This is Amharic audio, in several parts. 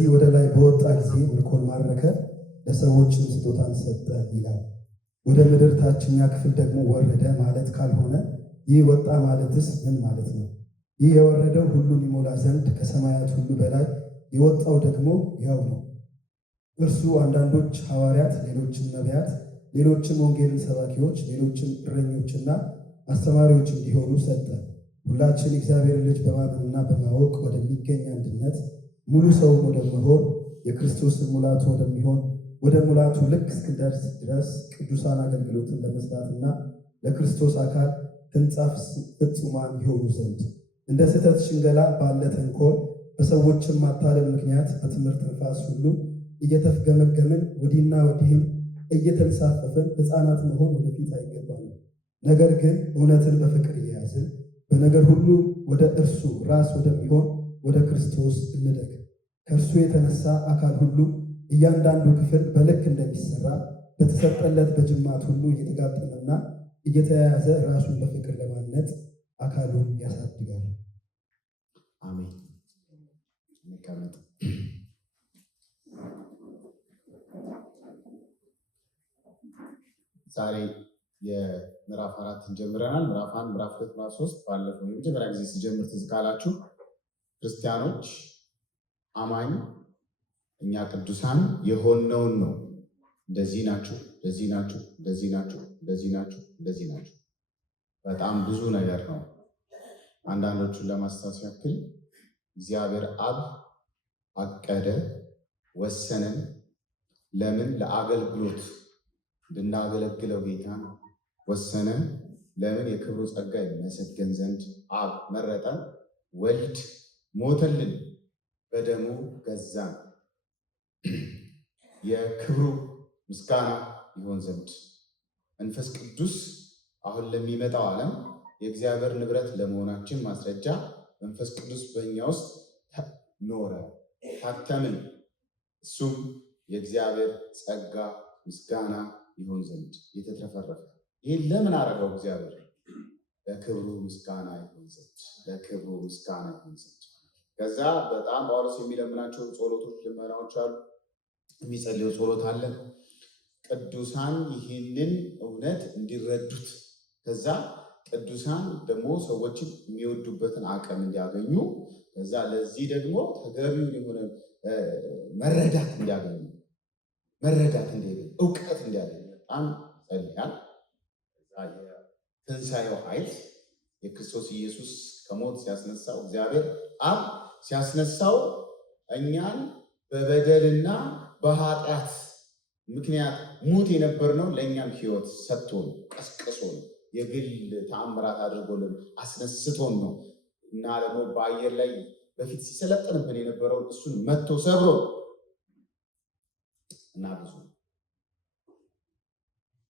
ስለዚህ ወደ ላይ በወጣ ጊዜ ምርኮን ማረከ፣ ለሰዎችም ስጦታን ሰጠ ይላል። ወደ ምድር ታችኛ ክፍል ደግሞ ወረደ ማለት ካልሆነ ይህ ወጣ ማለትስ ምን ማለት ነው? ይህ የወረደው ሁሉን ይሞላ ዘንድ ከሰማያት ሁሉ በላይ የወጣው ደግሞ ያው ነው። እርሱ አንዳንዶች ሐዋርያት፣ ሌሎችም ነቢያት፣ ሌሎችም ወንጌልን ሰባኪዎች፣ ሌሎችም እረኞችና አስተማሪዎች እንዲሆኑ ሰጠ። ሁላችን እግዚአብሔር ልጅ በማመንና በማወቅ ወደሚገኝ አንድነት ሙሉ ሰውም ወደመሆን የክርስቶስን ሙላቱ ወደሚሆን ወደ ሙላቱ ልክ እስክንደርስ ድረስ ቅዱሳን አገልግሎትን ለመስራትና ለክርስቶስ አካል ሕንጻ ፍጹማን ይሆኑ ዘንድ እንደ ስህተት ሽንገላ ባለ ተንኮል በሰዎችም ማታለል ምክንያት በትምህርት ነፋስ ሁሉ እየተፍገመገምን ወዲህና ወዲህም እየተንሳፈፍን ሕፃናት መሆን ወደፊት አይገባንም። ነገር ግን እውነትን በፍቅር እየያዝን በነገር ሁሉ ወደ እርሱ ራስ ወደሚሆን ወደ ክርስቶስ እንደግ። ከእርሱ የተነሳ አካል ሁሉ እያንዳንዱ ክፍል በልክ እንደሚሰራ በተሰጠለት በጅማት ሁሉ እየተጋጠመና እየተያያዘ ራሱን በፍቅር ለማነጽ አካሉን ያሳድጋል። አሜን። ዛሬ የምዕራፍ 4 ጀምረናል። ምዕራፍ 1፣ ምዕራፍ 2፣ ምዕራፍ 3 ባለፈው የመጀመሪያ ጊዜ ሲጀምር ትዝ ካላችሁ ክርስቲያኖች አማኝ እኛ ቅዱሳን የሆነውን ነው። እንደዚህ ናችሁ፣ እንደዚህ ናችሁ፣ እንደዚህ ናችሁ፣ እንደዚህ ናችሁ፣ እንደዚህ ናችሁ። በጣም ብዙ ነገር ነው። አንዳንዶቹን ለማስታወስ ያክል እግዚአብሔር አብ አቀደ፣ ወሰነን። ለምን? ለአገልግሎት እንድናገለግለው ጌታን ወሰነ። ለምን? የክብሩ ጸጋ ይመሰገን ዘንድ አብ መረጠን። ወልድ ሞተልን፣ በደሙ ገዛን፣ የክብሩ ምስጋና ይሆን ዘንድ። መንፈስ ቅዱስ አሁን ለሚመጣው ዓለም የእግዚአብሔር ንብረት ለመሆናችን ማስረጃ መንፈስ ቅዱስ በእኛ ውስጥ ኖረ፣ ታተምን። እሱም የእግዚአብሔር ጸጋ ምስጋና ይሆን ዘንድ የተትረፈረፈ። ይህን ለምን አደረገው እግዚአብሔር? ለክብሩ ምስጋና ይሆን ዘንድ፣ ለክብሩ ምስጋና ይሆን ዘንድ። ከዛ በጣም ጳውሎስ የሚለምናቸው ጸሎቶች፣ ልመናዎች አሉ። የሚጸልየው ጸሎት አለ። ቅዱሳን ይህንን እውነት እንዲረዱት፣ ከዛ ቅዱሳን ደግሞ ሰዎችን የሚወዱበትን አቅም እንዲያገኙ፣ ከዛ ለዚህ ደግሞ ተገቢውን የሆነ መረዳት እንዲያገኙ፣ እውቀት እንዲያገኙ በጣም ይጸልያል። ትንሣኤው ኃይል የክርስቶስ ኢየሱስ ከሞት ሲያስነሳው እግዚአብሔር አብ ሲያስነሳው እኛን በበደልና በኃጢአት ምክንያት ሙት የነበርነው ለእኛም ሕይወት ሰጥቶን ቀስቅሶን የግል ተአምራት አድርጎልን አስነስቶን ነው እና ደግሞ በአየር ላይ በፊት ሲሰለጥንብን የነበረውን እሱን መቶ ሰብሮ እና ብዙ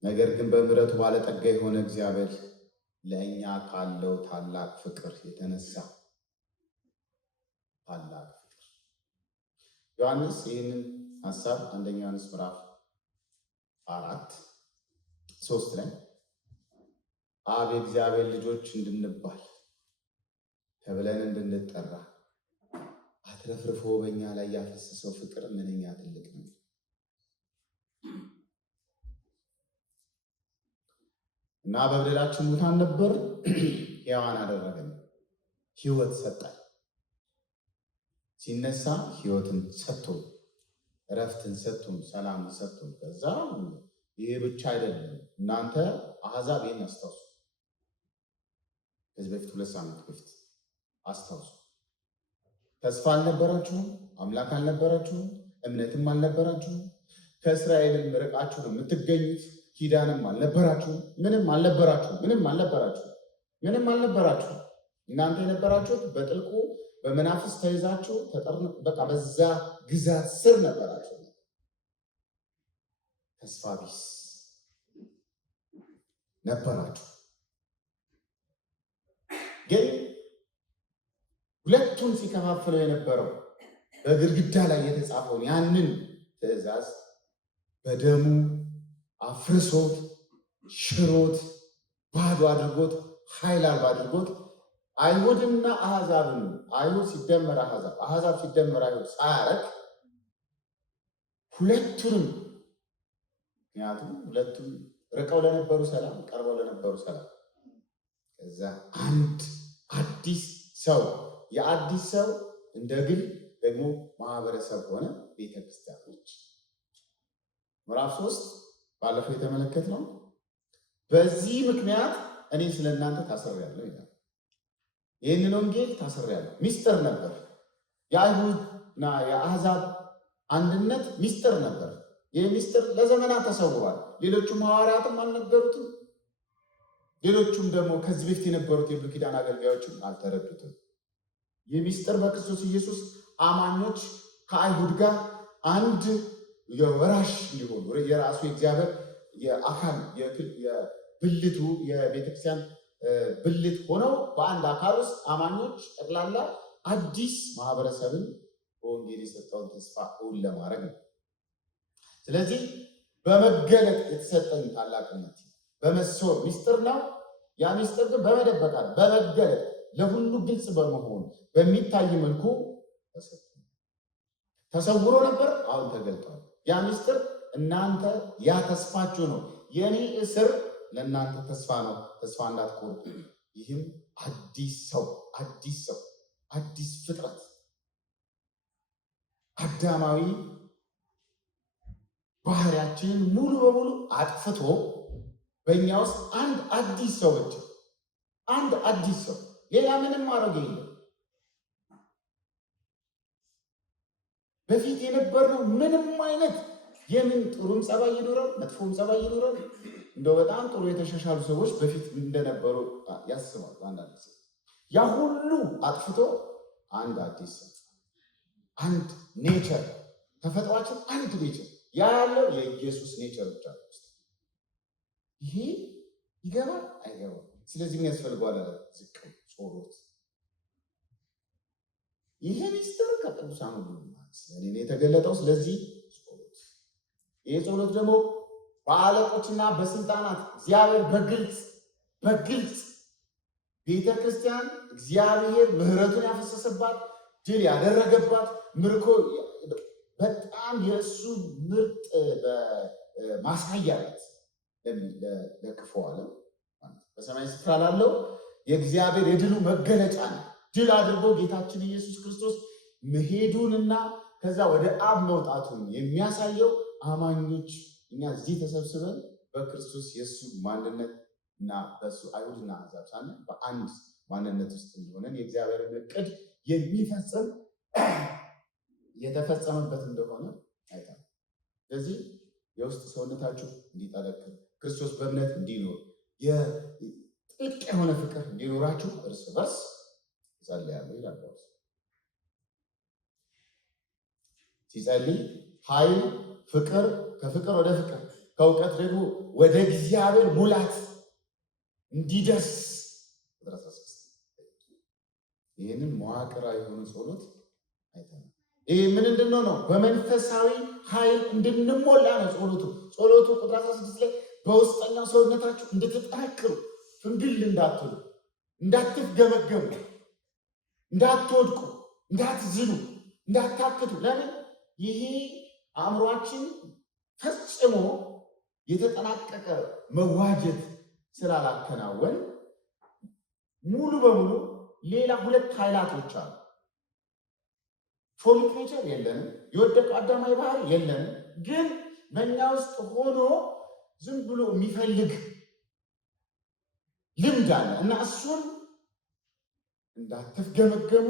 ነገር ግን በምሕረቱ ባለጠጋ የሆነ እግዚአብሔር ለእኛ ካለው ታላቅ ፍቅር የተነሳ ታላቅ ፍቅር ዮሐንስ ይህንን ሀሳብ አንደኛ ዮሐንስ ምዕራፍ 4:3 ላይ አብ የእግዚአብሔር ልጆች እንድንባል ተብለን እንድንጠራ አትረፍርፎ በእኛ ላይ ያፈሰሰው ፍቅር ምንኛ ትልቅ ነው። እና በበደላችን ሙታን ነበር፣ ሕያዋን አደረገን፣ ሕይወት ሰጠን። ሲነሳ ሕይወትን ሰጥቶን፣ እረፍትን ሰጥቶን፣ ሰላምን ሰጥቶን። ከዛ ይሄ ብቻ አይደለም። እናንተ አሕዛብ ይህን አስታውሱ። ከዚህ በፊት 2 ሳምንት በፊት አስታውሱ። ተስፋ አልነበራችሁም፣ አምላክ አልነበራችሁም፣ እምነትም አልነበራችሁም። ከእስራኤልም ርቃችሁ ነው የምትገኙት። ኪዳንም አልነበራችሁም፣ ምንም አልነበራችሁም። እናንተ የነበራችሁት በጥልቁ በመናፍስት ተይዛችሁ በቃ በዛ ግዛት ስር ነበራችሁ። ተስፋ ቢስ ነበራችሁ። ግን ሁለቱን ሲከፋፍለው የነበረው በግድግዳ ላይ የተጻፈውን ያንን ትእዛዝ በደሙ አፍርሶት ሽሮት ባዶ አድርጎት ኃይል አልባ አድርጎት አይሁድና አሕዛብን አይሁድ ሲደመር አሕዛብ ሲደመር አይሁድ ሳያረግ ሁለቱንም ምክንያቱም ሁለቱም ርቀው ለነበሩ ሰላም፣ ቀርበው ለነበሩ ሰላም። ከዛ አንድ አዲስ ሰው የአዲስ ሰው እንደ ግል ደግሞ ማህበረሰብ ሆነ ቤተክርስቲያኖች። ምዕራፍ 3 ባለፈው የተመለከትነው በዚህ ምክንያት እኔ ስለ እናንተ ታስሬያለሁ ይላል። ይህንን ወንጌል ታስሬያለሁ። ሚስጥር ነበር። የአይሁድና የአሕዛብ አንድነት ሚስጥር ነበር። ይህ ሚስጥር ለዘመናት ተሰውሯል። ሌሎቹም ሐዋርያትም አልነገሩትም። ሌሎቹም ደግሞ ከዚህ በፊት የነበሩት የብሉይ ኪዳን አገልጋዮችም አልተረዱትም። ይህ ሚስጥር በክርስቶስ ኢየሱስ አማኞች ከአይሁድ ጋር አንድ የወራሽ እንዲሆኑ የራሱ የእግዚአብሔር የአካል የብልቱ የቤተክርስቲያን ብልት ሆነው በአንድ አካል ውስጥ አማኞች ጠቅላላ አዲስ ማህበረሰብን በወንጌል የሰጠውን ተስፋ እውን ለማድረግ ነው። ስለዚህ በመገለጥ የተሰጠኝ ታላቅነት በመሰወር ሚስጥር ነው። ያ ሚስጥር ግን በመደበቃል በመገለጥ ለሁሉ ግልጽ በመሆን በሚታይ መልኩ ተሰውሮ ነበር፣ አሁን ተገልጧል። ያ ሚስጥር እናንተ ያ ተስፋችሁ ነው። የኔ እስር ለእናንተ ተስፋ ነው። ተስፋ እንዳትቆርጡ። ይህም አዲስ ሰው አዲስ ፍጥረት አዳማዊ ባህሪያችንን ሙሉ በሙሉ አጥፍቶ በእኛ ውስጥ አንድ አዲስ ሰው ብቻ አንድ አዲስ ሰው፣ ሌላ ምንም ማድረግ የለም። በፊት የነበርነው ምንም አይነት የምን ጥሩም ጸባይ ይኖራል፣ መጥፎም ጸባይ ይኖራል። እንደው በጣም ጥሩ የተሻሻሉ ሰዎች በፊት እንደነበሩ ያስባሉ አንዳንድ ሰው። ያ ሁሉ አጥፍቶ አንድ አዲስ ሰው፣ አንድ ኔቸር፣ ተፈጥሯችን አንድ ኔቸር፣ ያ ያለው የኢየሱስ ኔቸር ብቻ ነው። ይሄ ይገባል አይገባም? ስለዚህ ምን ያስፈልገዋል? ዝቅ ጸሎት። ይሄ ሚስጥር ከቅዱሳን ሁሉ ስለኔ የተገለጠው። ስለዚህ ጸሎት፣ ይሄ ጸሎት ደግሞ በአለቆችና በስልጣናት እግዚአብሔር በግልጽ ቤተክርስቲያን እግዚአብሔር ምሕረቱን ያፈሰሰባት ድል ያደረገባት ምርኮ በጣም የእሱ ምርጥ ማሳያ ናት ለክፉ ዓለም በሰማይ ስፍራ ላለው የእግዚአብሔር የድሉ መገለጫ ነው። ድል አድርጎ ጌታችን ኢየሱስ ክርስቶስ መሄዱንና ከዛ ወደ አብ መውጣቱን የሚያሳየው አማኞች እኛ እዚህ ተሰብስበን በክርስቶስ የእሱ ማንነት እና በእሱ አይሁድና አሕዛብ ሳንል በአንድ ማንነት ውስጥ እንደሆነን የእግዚአብሔርን እቅድ የሚፈጽም የተፈጸመበት እንደሆነ አይተናል። ስለዚህ የውስጥ ሰውነታችሁ እንዲጠነክር ክርስቶስ በእምነት እንዲኖር የጥልቅ የሆነ ፍቅር እንዲኖራችሁ እርስ በርስ እጸልያለሁ ይላል ጳውሎስ። ሲጸልይ ኃይል፣ ፍቅር፣ ከፍቅር ወደ ፍቅር፣ ከእውቀት ደግሞ ወደ እግዚአብሔር ሙላት እንዲደርስ ይህንን መዋቅራዊ የሆነ ጸሎት አይተናል። ይህ ምንድን ነው? በመንፈሳዊ ኃይል እንድንሞላ ነው ጸሎቱ ቁጥር 16 ላይ በውስጠኛው ሰውነታችሁ እንድትጠነክሩ፣ ፍንግል እንዳትሉ፣ እንዳትገመገሙ፣ እንዳትወድቁ፣ እንዳትዝሉ፣ እንዳታክቱ። ለምን? ይሄ አእምሯችን ፈጽሞ የተጠናቀቀ መዋጀት ስላላከናወን ሙሉ በሙሉ ሌላ ሁለት ኃይላቶች አሉ። ፎሊክ ኔቸር የለንም፣ የወደቀው አዳማዊ ባህሪ የለንም። ግን በእኛ ውስጥ ሆኖ ዝም ብሎ የሚፈልግ ልምድ አለ እና እሱን እንዳትገመገሙ፣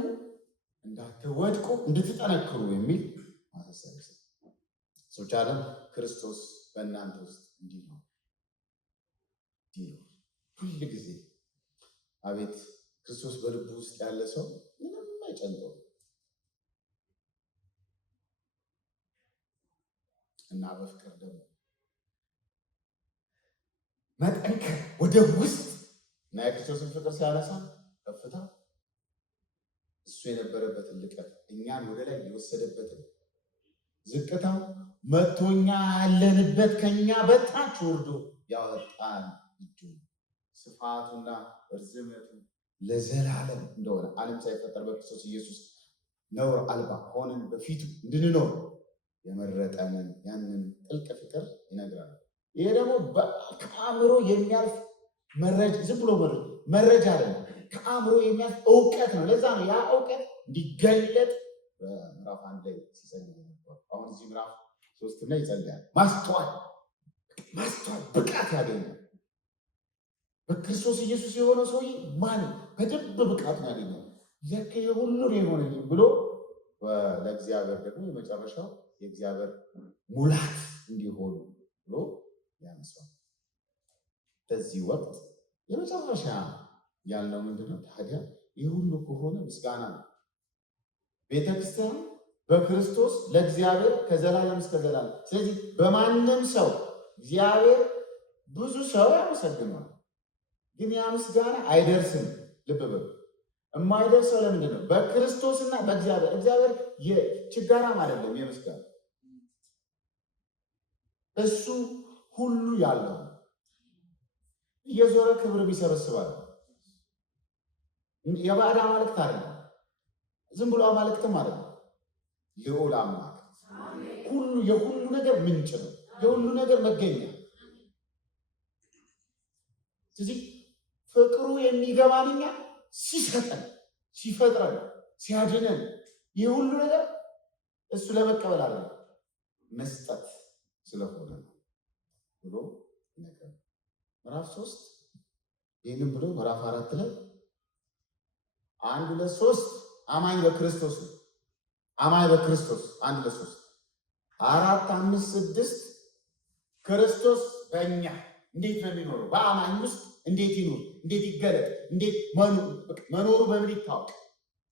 እንዳትወድቁ፣ እንድትጠነክሩ የሚል ማሳሰቢያ ሰዎች አለ። ክርስቶስ በእናንተ ውስጥ እንዲህ ነው ሁል ጊዜ። አቤት ክርስቶስ በልቡ ውስጥ ያለ ሰው ምንም አይጨንቀው እና በፍቅር ደግሞ መጠንከር ወደ ውስጥ እና የክርስቶስን ፍቅር ሲያነሳ ከፍታ እሱ የነበረበትን ልቀት እኛን ወደ ላይ የወሰደበትን ዝቅታው መቶኛ ያለንበት ከኛ በታች ወርዶ ያወጣን እጁ ስፋቱና እርዝመቱ ለዘላለም እንደሆነ ዓለም ሳይፈጠር በክርስቶስ ኢየሱስ ነውር አልባ ሆነን በፊቱ እንድንኖር የመረጠንን ያንን ጥልቅ ፍቅር ይነግራል። ይሄ ደግሞ ከአእምሮ የሚያልፍ መረጃ፣ ዝም ብሎ መረጃ አይደለም፣ ከአእምሮ የሚያልፍ እውቀት ነው። ለዛ ነው ያ እውቀት እንዲገለጥ በምዕራፍ 1 ላይ ሲጸልይ ነበር። አሁን እዚህ ምዕራፍ 3 ላይ ይጸልያል። ማስተዋል ብቃት ያገኛል። በክርስቶስ ኢየሱስ የሆነ ሰውዬ ማን በደንብ ብቃት ያገኛል። ለከ ሁሉ የሆነ ብሎ ለእግዚአብሔር ደግሞ የመጨረሻው የእግዚአብሔር ሙላት እንዲሆኑ ብሎ ያነሳል። በዚህ ወቅት የመጨረሻ ያልነው ምንድነው ታዲያ? ይህ ሁሉ ከሆነ ምስጋና ነው። ቤተክርስቲያን በክርስቶስ ለእግዚአብሔር ከዘላለም እስከ ዘላለም። ስለዚህ በማንም ሰው እግዚአብሔር ብዙ ሰው ያመሰግነዋል፣ ግን ያ ምስጋና አይደርስም። ልብ በሉ፣ የማይደርሰው ለምንድን ነው? በክርስቶስና በእግዚአብሔር። እግዚአብሔር ችጋራም አይደለም የምስጋና እሱ ሁሉ ያለው እየዞረ ክብር ቢሰበስባል። የባዕድ አማልክት አይደለም፣ ዝም ብሎ አማልክትም አይደለም። ልዑል አምላክ ሁሉ የሁሉ ነገር ምንጭ ነው፣ የሁሉ ነገር መገኛ። ስለዚህ ፍቅሩ የሚገባን እኛ ሲሰጠን፣ ሲፈጥረን፣ ሲያድነን ይህ ሁሉ ነገር እሱ ለመቀበል አለ መስጠት ስለሆነ ነው ብሎ ነገር ምዕራፍ 3 ይህንም ብሎ ምዕራፍ 4 ላይ 1 2 3 አማኝ በክርስቶስ ነው። አማኝ በክርስቶስ 1 2 3 4 5 6 ክርስቶስ በእኛ እንዴት ነው የሚኖረው? በአማኝ ውስጥ እንዴት ይኖር? እንዴት ይገለጥ? እንዴት መኖሩ በምን ይታወቅ?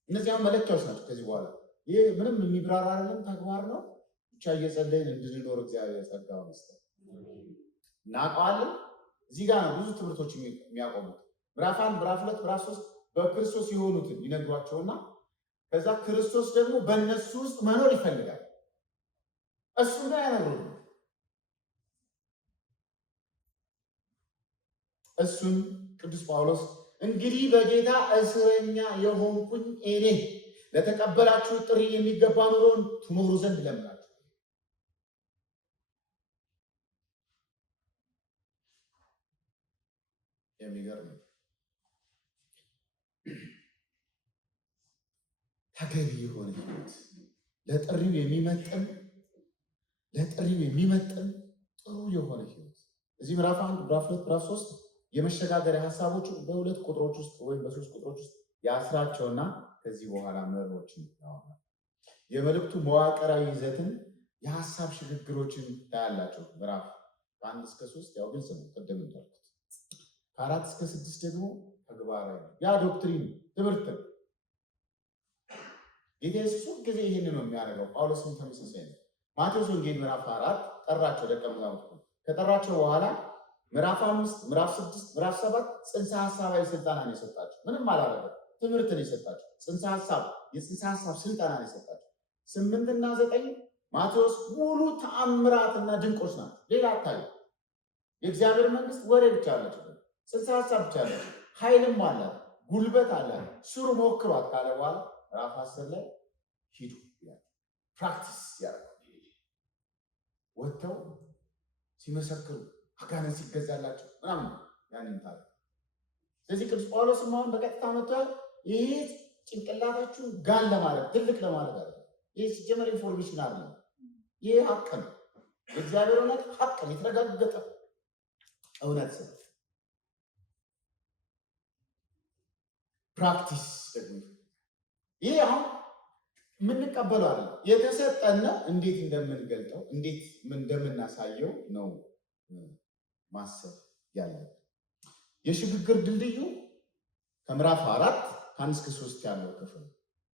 እነዚያም መለኪያዎች ናቸው። ከዚህ በኋላ ይህ ምንም የሚብራራ አይደለም፣ ተግባር ነው። ብቻ እየጸለይን እንድንኖር እግዚአብሔር ጸጋው መስጠት እናውቀዋለን። እዚህ ጋር ነው ብዙ ትምህርቶች የሚያቆሙት። ምዕራፍ 1 ምዕራፍ 2 ምዕራፍ 3 በክርስቶስ የሆኑትን ይነግሯቸውና ከዛ ክርስቶስ ደግሞ በእነሱ ውስጥ መኖር ይፈልጋል። እሱ ጋር ያነሩ እሱን ቅዱስ ጳውሎስ እንግዲህ በጌታ እስረኛ የሆንኩኝ እኔ ለተቀበላችሁ ጥሪ የሚገባ ኑሮን ትኖሩ ዘንድ ለምናችሁ። የሚገርም ተገቢ የሆነ ህይወት ለጥሪው የሚመጥን ጥሩ የሆነ ህይወት እዚህ ምዕራፍ 1 ምዕራፍ 2 ምዕራፍ 3 የመሸጋገሪያ ሀሳቦቹ በሁለት ቁጥሮች ውስጥ ወይም በሶስት ቁጥሮች ውስጥ ያስራቸውና ከዚህ በኋላ መርሆችን ያወራል። የመልእክቱ መዋቅራዊ ይዘትን የሀሳብ ሽግግሮችን ታያላቸው። ምዕራፍ 1 እስከ 3 ያው ግልጽ ነው፣ ቀደም እንዳልኩት። ከ4 እስከ 6 ደግሞ ተግባራዊ ያ ዶክትሪን ትምህርት ነው። ጌታ ኢየሱስ ጊዜ ይህን ነው የሚያደርገው። ጳውሎስም ተመሳሳይ ነው። ማቴዎስ ወንጌል ምዕራፍ 4 ጠራቸው፣ ደቀ መዛሙርቱ ከጠራቸው በኋላ ምዕራፍ 5 ምዕራፍ 6 ምዕራፍ 7 ጽንሰ ሐሳባዊ ስልጣናን የሰጣቸው። ምንም አላደረገም፣ ትምህርትን የሰጣቸው ጽንሰ ሐሳብ የጽንሰ ሐሳብ ስልጣናን የሰጣቸው። 8 እና 9 ማቴዎስ ሙሉ ተአምራትና ድንቆች ናቸው። ሌላ አታዩ። የእግዚአብሔር መንግስት ወሬ ብቻ አለችው፣ ጽንሰ ሐሳብ ብቻ አለችው። ኃይልም አላት፣ ጉልበት አላት፣ ስሩ ሞክሯት ካለ በኋላ ምዕራፍ 10 ላይ ሂዱ ይላል። ፕራክቲስ ያደርጋል። ወጥተው ሲመሰክሩ አጋንንት ሲገዛላቸው ምናምን ያንን ታዲያ። ስለዚህ ቅዱስ ጳውሎስም አሁን በቀጥታ መጥቷል። ይህ ጭንቅላታችሁን ጋን ለማድረግ ትልቅ ለማድረግ አለ። ይህ ሲጀመር ኢንፎርሜሽን አለ። ይህ ሀቅ ነው። የእግዚአብሔር እውነት ሀቅ ነው፣ የተረጋገጠ እውነት ነው። ፕራክቲስ ደግሞ ይህ አሁን የምንቀበለው አለ የተሰጠን እንዴት እንደምንገልጠው እንዴት እንደምናሳየው ነው ማሰብ ያለው። የሽግግር ድልድዩ ከምዕራፍ 4 ከ1 እስከ 3 ያለው ክፍል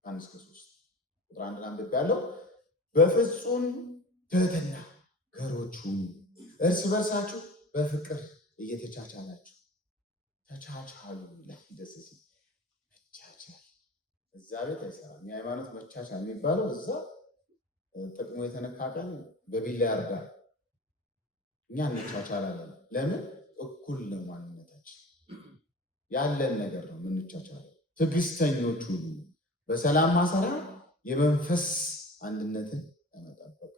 1 እስከ 3 ቁጥር 1 አንብቤ ያለው በፍጹም ትሕትና ገሮች ሁኑ፣ እርስ በርሳችሁ በፍቅር እየተቻቻላችሁ ተቻቻሉ። ደስ ሲል መቻቻል እዛ ቤት አይሰራም። የሃይማኖት መቻቻል የሚባለው እዛ ጥቅሙ የተነካቀል በቢላ ያርዳል። እኛ እንቻቻላለን። ለምን? እኩል ነው ማንነታችን፣ ያለን ነገር ነው የምንቻቻለው። ትዕግስተኞች ሁኑ፣ በሰላም ማሰሪያ የመንፈስ አንድነትን ለመጠበቅ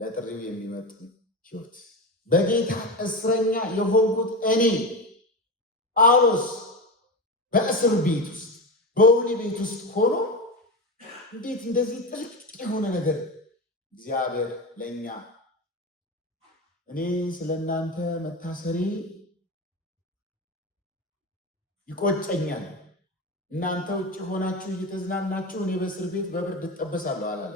ለጥሪው የሚመጥን ሕይወት በጌታ እስረኛ የሆንኩት እኔ ጳውሎስ በእስር ቤት ውስጥ በወህኒ ቤት ውስጥ ሆኖ እንዴት እንደዚህ ጥልቅ የሆነ ነገር እግዚአብሔር ለእኛ እኔ ስለ እናንተ መታሰሪ ይቆጨኛል፣ እናንተ ውጭ ሆናችሁ እየተዝናናችሁ እኔ በእስር ቤት በብርድ እጠበሳለሁ አላለ።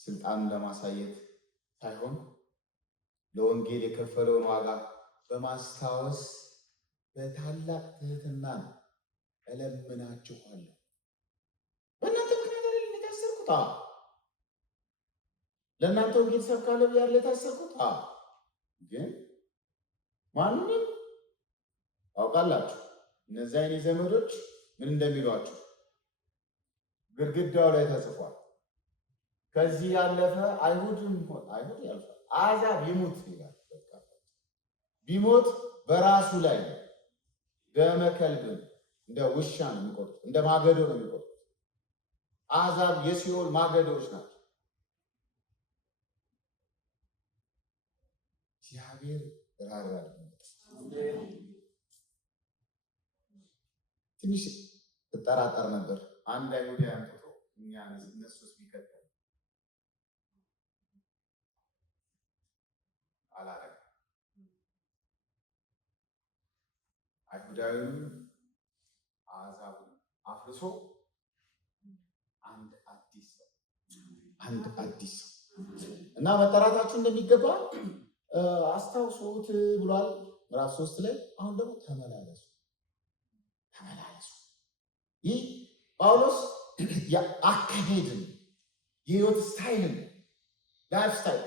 ስልጣኑን ለማሳየት ሳይሆን ለወንጌል የከፈለውን ዋጋ በማስታወስ በታላቅ ትህትና እለምናችኋለሁ። በእናንተ ምክንያት አይደለም የታሰርኩት። ለእናንተ ወንጌል ሰብካለሁ ያለ የታሰርኩት። ግን ማንም ታውቃላችሁ፣ እነዚያ የኔ ዘመዶች ምን እንደሚሏችሁ ግድግዳው ላይ ተጽፏል። ከዚህ ያለፈ አይሁድ ያልፋል፣ አሕዛብ ይሙት ይላል። ቢሞት በራሱ ላይ ደመ ከልብን እንደ ውሻ ነው የሚቆጥሩት፣ እንደ ማገዶ ነው የሚቆጥሩት። አሕዛብ የሲኦል ማገዶች ናቸው። እግዚአብሔር ራራል። ትንሽ እጠራጠር ነበር አንድ አይሁድ ያንተው እኛ እነሱስ ቢከተል አላረገ። አይሁዳዊውን አሕዛብን አፍርሶ አንድ አዲስ ሰው እና መጠራታችሁ እንደሚገባ አስታውሱት ብሏል ምዕራፍ 3 ላይ። አሁን ደግሞ ተመላለሱ። ይህ ጳውሎስ የአካሄድን የህይወት ስታይልን ላይፍ ስታይል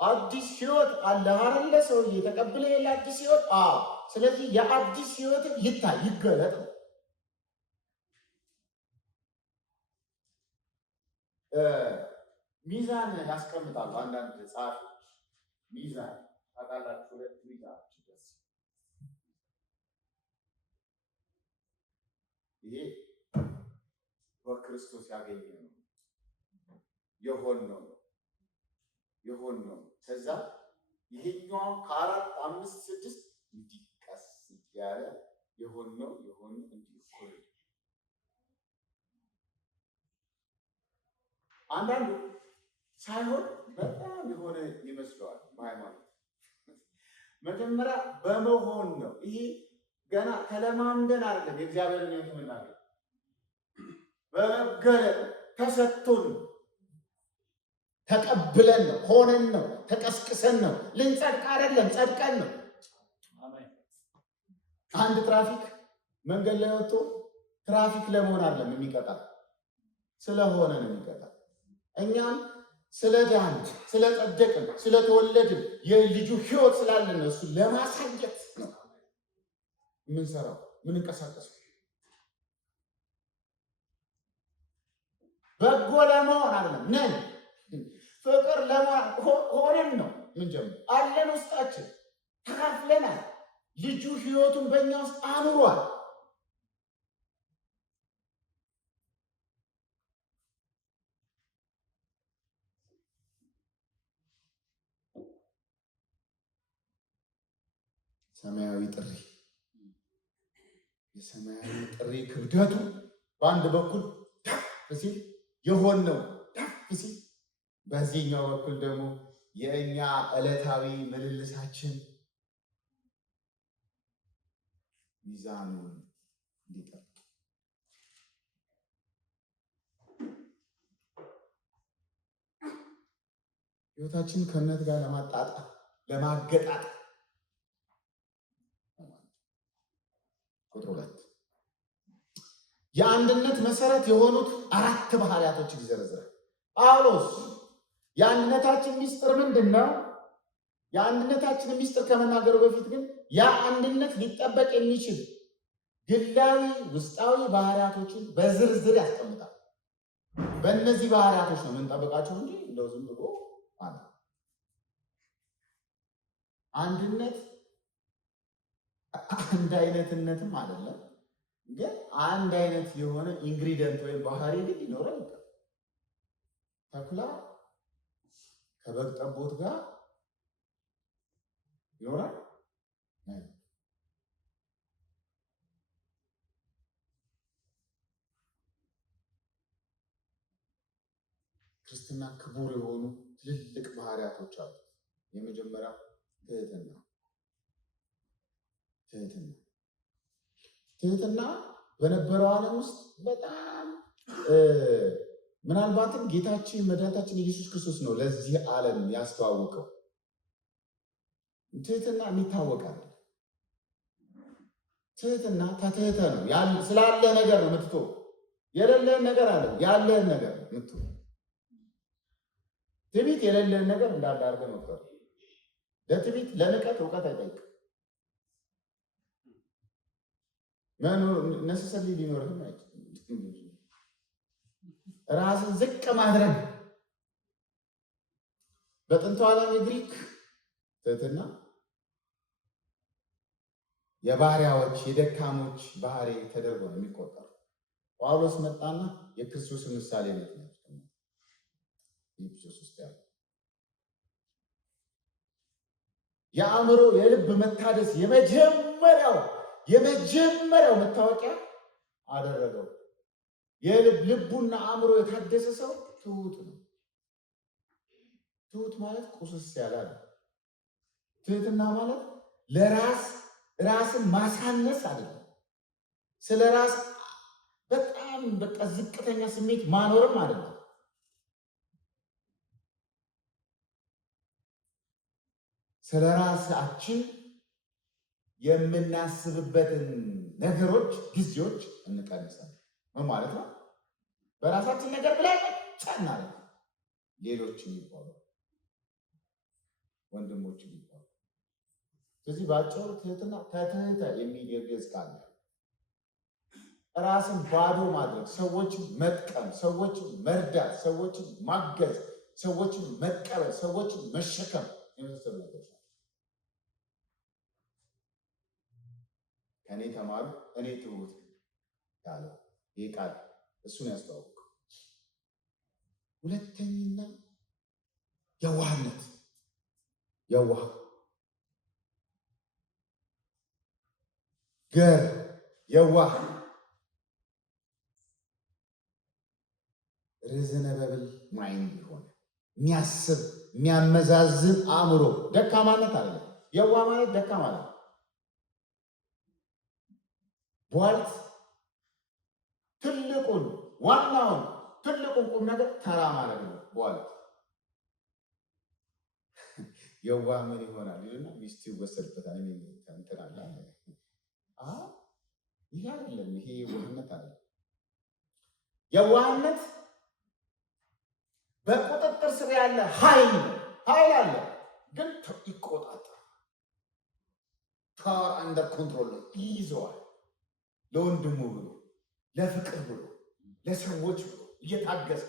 አዲስ ህይወት አለ አይደለ? ሰውዬ ተቀብለ የለ አዲስ ህይወት። ስለዚህ የአዲስ ህይወት ይታይ ይገለጥ። ሚዛን ያስቀምጣሉ አንዳንድ ጸሐፊዎች። ሚዛን ታውቃላችሁ፣ ሁለት ሚዛን ይሄ በክርስቶስ ያገኘ ነው የሆነው ከዛ ይሄኛው ከ4 5 6 እንዲቀስ ያለ የሆነው እንዲኮል አንዳንዱ ሳይሆን በጣም የሆነ ይመስለዋል። ሃይማኖት መጀመሪያ በመሆን ነው። ይሄ ገና ከለማምደን አይደለም። የእግዚአብሔርን የምናገር በመገለጥ ተሰጥቶን ተቀብለን ነው፣ ሆነን ነው፣ ተቀስቅሰን ነው። ልንጸድቅ አይደለም፣ ጸድቀን ነው። አንድ ትራፊክ መንገድ ላይ ወጥቶ ትራፊክ ለመሆን አይደለም የሚቀጣ፣ ስለሆነ ነው የሚቀጣ። እኛም ስለ ዳን፣ ስለ ጸደቅን፣ ስለተወለድን የልጁ ህይወት ስላለን ነው እሱ ለማሳየት ነው የምንሰራው የምንንቀሳቀሰው። በጎ ለመሆን አይደለም ነን፣ ፍቅር ሆነን ነው ምንጀምር። አለን ውስጣችን ተካፍለናል። ልጁ ህይወቱን በእኛ ውስጥ አኑሯል። ሰማያዊ ጥሪ፣ የሰማያዊ ጥሪ ክብደቱ በአንድ በኩል ሲል የሆነው ሲል፣ በዚህኛው በኩል ደግሞ የእኛ ዕለታዊ ምልልሳችን ሚዛኑን እንዲጠብቅ ህይወታችን ከእምነት ጋር ለማጣጣም ለማገጣጥ። ቁጥር 2 የአንድነት መሰረት የሆኑት 4 ባህሪያቶችን ይዘረዝራል ጳውሎስ። የአንድነታችን ሚስጥር ምንድን ነው? የአንድነታችን ሚስጥር ከመናገሩ በፊት ግን ያ አንድነት ሊጠበቅ የሚችል ግላዊ ውስጣዊ ባህሪያቶችን በዝርዝር ያስቀምጣል። በእነዚህ ባህሪያቶች ነው የምንጠብቃቸው እንጂ እንደው ዝም ብሎ ማለት አንድነት አንድ አይነትነትም አይደለም። ግን አንድ አይነት የሆነ ኢንግሪዲየንት ወይም ባህሪ ግን ይኖረው ይችላል። ተኩላ ከበግ ጠቦት ጋር ይኖራል። ክርስትና ክቡር የሆኑ ትልልቅ ባህሪያቶች አሉ። የመጀመሪያው ትህትና በነበረው ዓለም ውስጥ በጣም ምናልባትም ጌታችን መድኃኒታችን ኢየሱስ ክርስቶስ ነው ለዚህ ዓለም ያስተዋወቀው። ትህትና የሚታወቃል። ትህትና ተትህተ ነው። ስላለ ነገር ነው የምትተው። የሌለህን ነገር አለ ያለህን ነገር ነው የምትተው። ትዕቢት የሌለህን ነገር እንዳለ አድርገህ መቁጠር። ለትዕቢት ለንቀት እውቀት አይጠይቅም። ነሰሰሊ ሊኖርህም አይችልም። ራስን ዝቅ ማድረግ በጥንቱ ዓለም የግሪክ ትህትና የባሪያዎች የደካሞች ባህሪ ተደርጎ ነው የሚቆጠሩ። ጳውሎስ መጣና የክርስቶስን ምሳሌ ነው የአእምሮ የልብ መታደስ የመጀመሪያው መታወቂያ አደረገው። ልቡና አእምሮ የታደሰ ሰው ትሁት ነው። ትሁት ማለት ቁስስ ያለ ነው። ትህትና ማለት ራስን ማሳነስ አይደለም። ስለ ራስ በጣም ዝቅተኛ ስሜት ማኖርም አይደለም። ስለ ራሳችን የምናስብበትን ነገሮች፣ ጊዜዎች እንቀንሳለን። ምን ማለት ነው? በራሳችን ነገር ብላ ጫናለ ሌሎች የሚባሉ ወንድሞች የሚባሉ። ስለዚህ በአጭሩ ትህትና ተትህተ የሚል የግዕዝ ቃል ነው። ራስን ባዶ ማድረግ፣ ሰዎችን መጥቀም፣ ሰዎችን መርዳት፣ ሰዎችን ማገዝ፣ ሰዎችን መቀበል፣ ሰዎችን መሸከም የመሰሉ ነገሮች ናቸው። ከእኔ ተማሩ እኔ ትሁት ያለው ይህ ቃል እሱን ያስተዋውቅ። ሁለተኛ የዋህነት የዋህ ሪዝነብል ማይንድ ሆነ የሚያስብ የሚያመዛዝን አእምሮ። ደካማነት አለ። የዋህ ማለት ደካማ ነው። ቧልት ትልቁን ቁም ነገር ተራ ማለት ነው። ቧልት የዋህ ምን ይሆናል ይልና ሚስቱ ይወሰድበታል። እንትን አለ ይሄ አይደለም። ይሄ የዋህነት አለ። የዋህነት በቁጥጥር ስር ያለ ኃይል አለ፣ ግን ይቆጣጠር። ፓወር አንደር ኮንትሮል ይይዘዋል። ለወንድሙ ብሎ፣ ለፍቅር ብሎ፣ ለሰዎች ብሎ እየታገሰ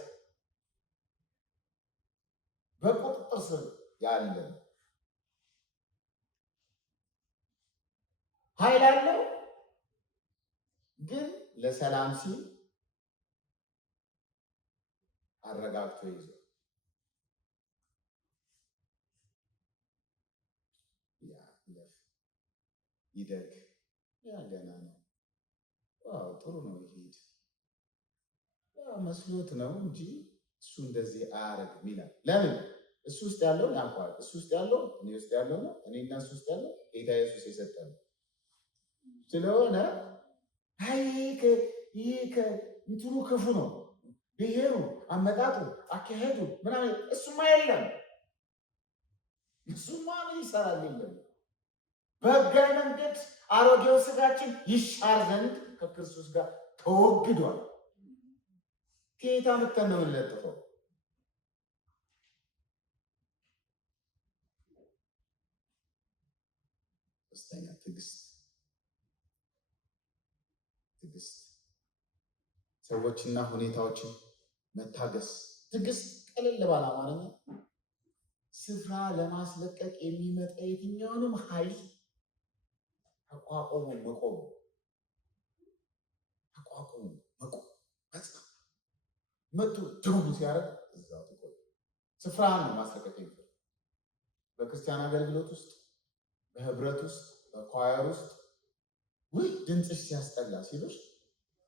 በቁጥጥር ስር ያለ ኃይል አለው፣ ግን ለሰላም ሲል አረጋግቶ ይዞ ይደግ ገና ነው። ጥሩ ነው ይሄድ መስሎት ነው እንጂ እሱ እንደዚህ አያረግም ይላል። ለምን? እሱ ውስጥ ያለውን ያውቀዋል። እሱ ውስጥ ያለው እኔ ውስጥ ያለው ነው። እኔና እሱ ውስጥ ያለው ጌታ ኢየሱስ የሰጠን ስለሆነ እንትኑ ክፉ ነው ብሄሩ፣ አመጣጡ፣ አካሄዱ ምናምን እሱማ የለም። እሱማ ምን ይሰራል? የለም። በሕጋዊ መንገድ አሮጌው ስጋችን ይሻር ዘንድ ከክርስቶስ ጋር ተወግዷል። ከየት አምጥተን ነው የምንለጥፈው? ሶስተኛ ትዕግስት። ሰዎችና ሁኔታዎችን መታገስ። ትዕግስት ቀለል ባለ አማርኛ ስፍራ ለማስለቀቅ የሚመጣ የትኛውንም ኃይል ተቋቁሞ መቆም። አቁሙ መቆም በጣም መጡ ድሩ ሲያደርግ እዛው ተቆይ ስፍራን ነው ማስለቀቅ ይፈልጋል። በክርስቲያን አገልግሎት ውስጥ በህብረት ውስጥ በኳየር ውስጥ ወይ ድምፅሽ ሲያስጠላ ሲሉሽ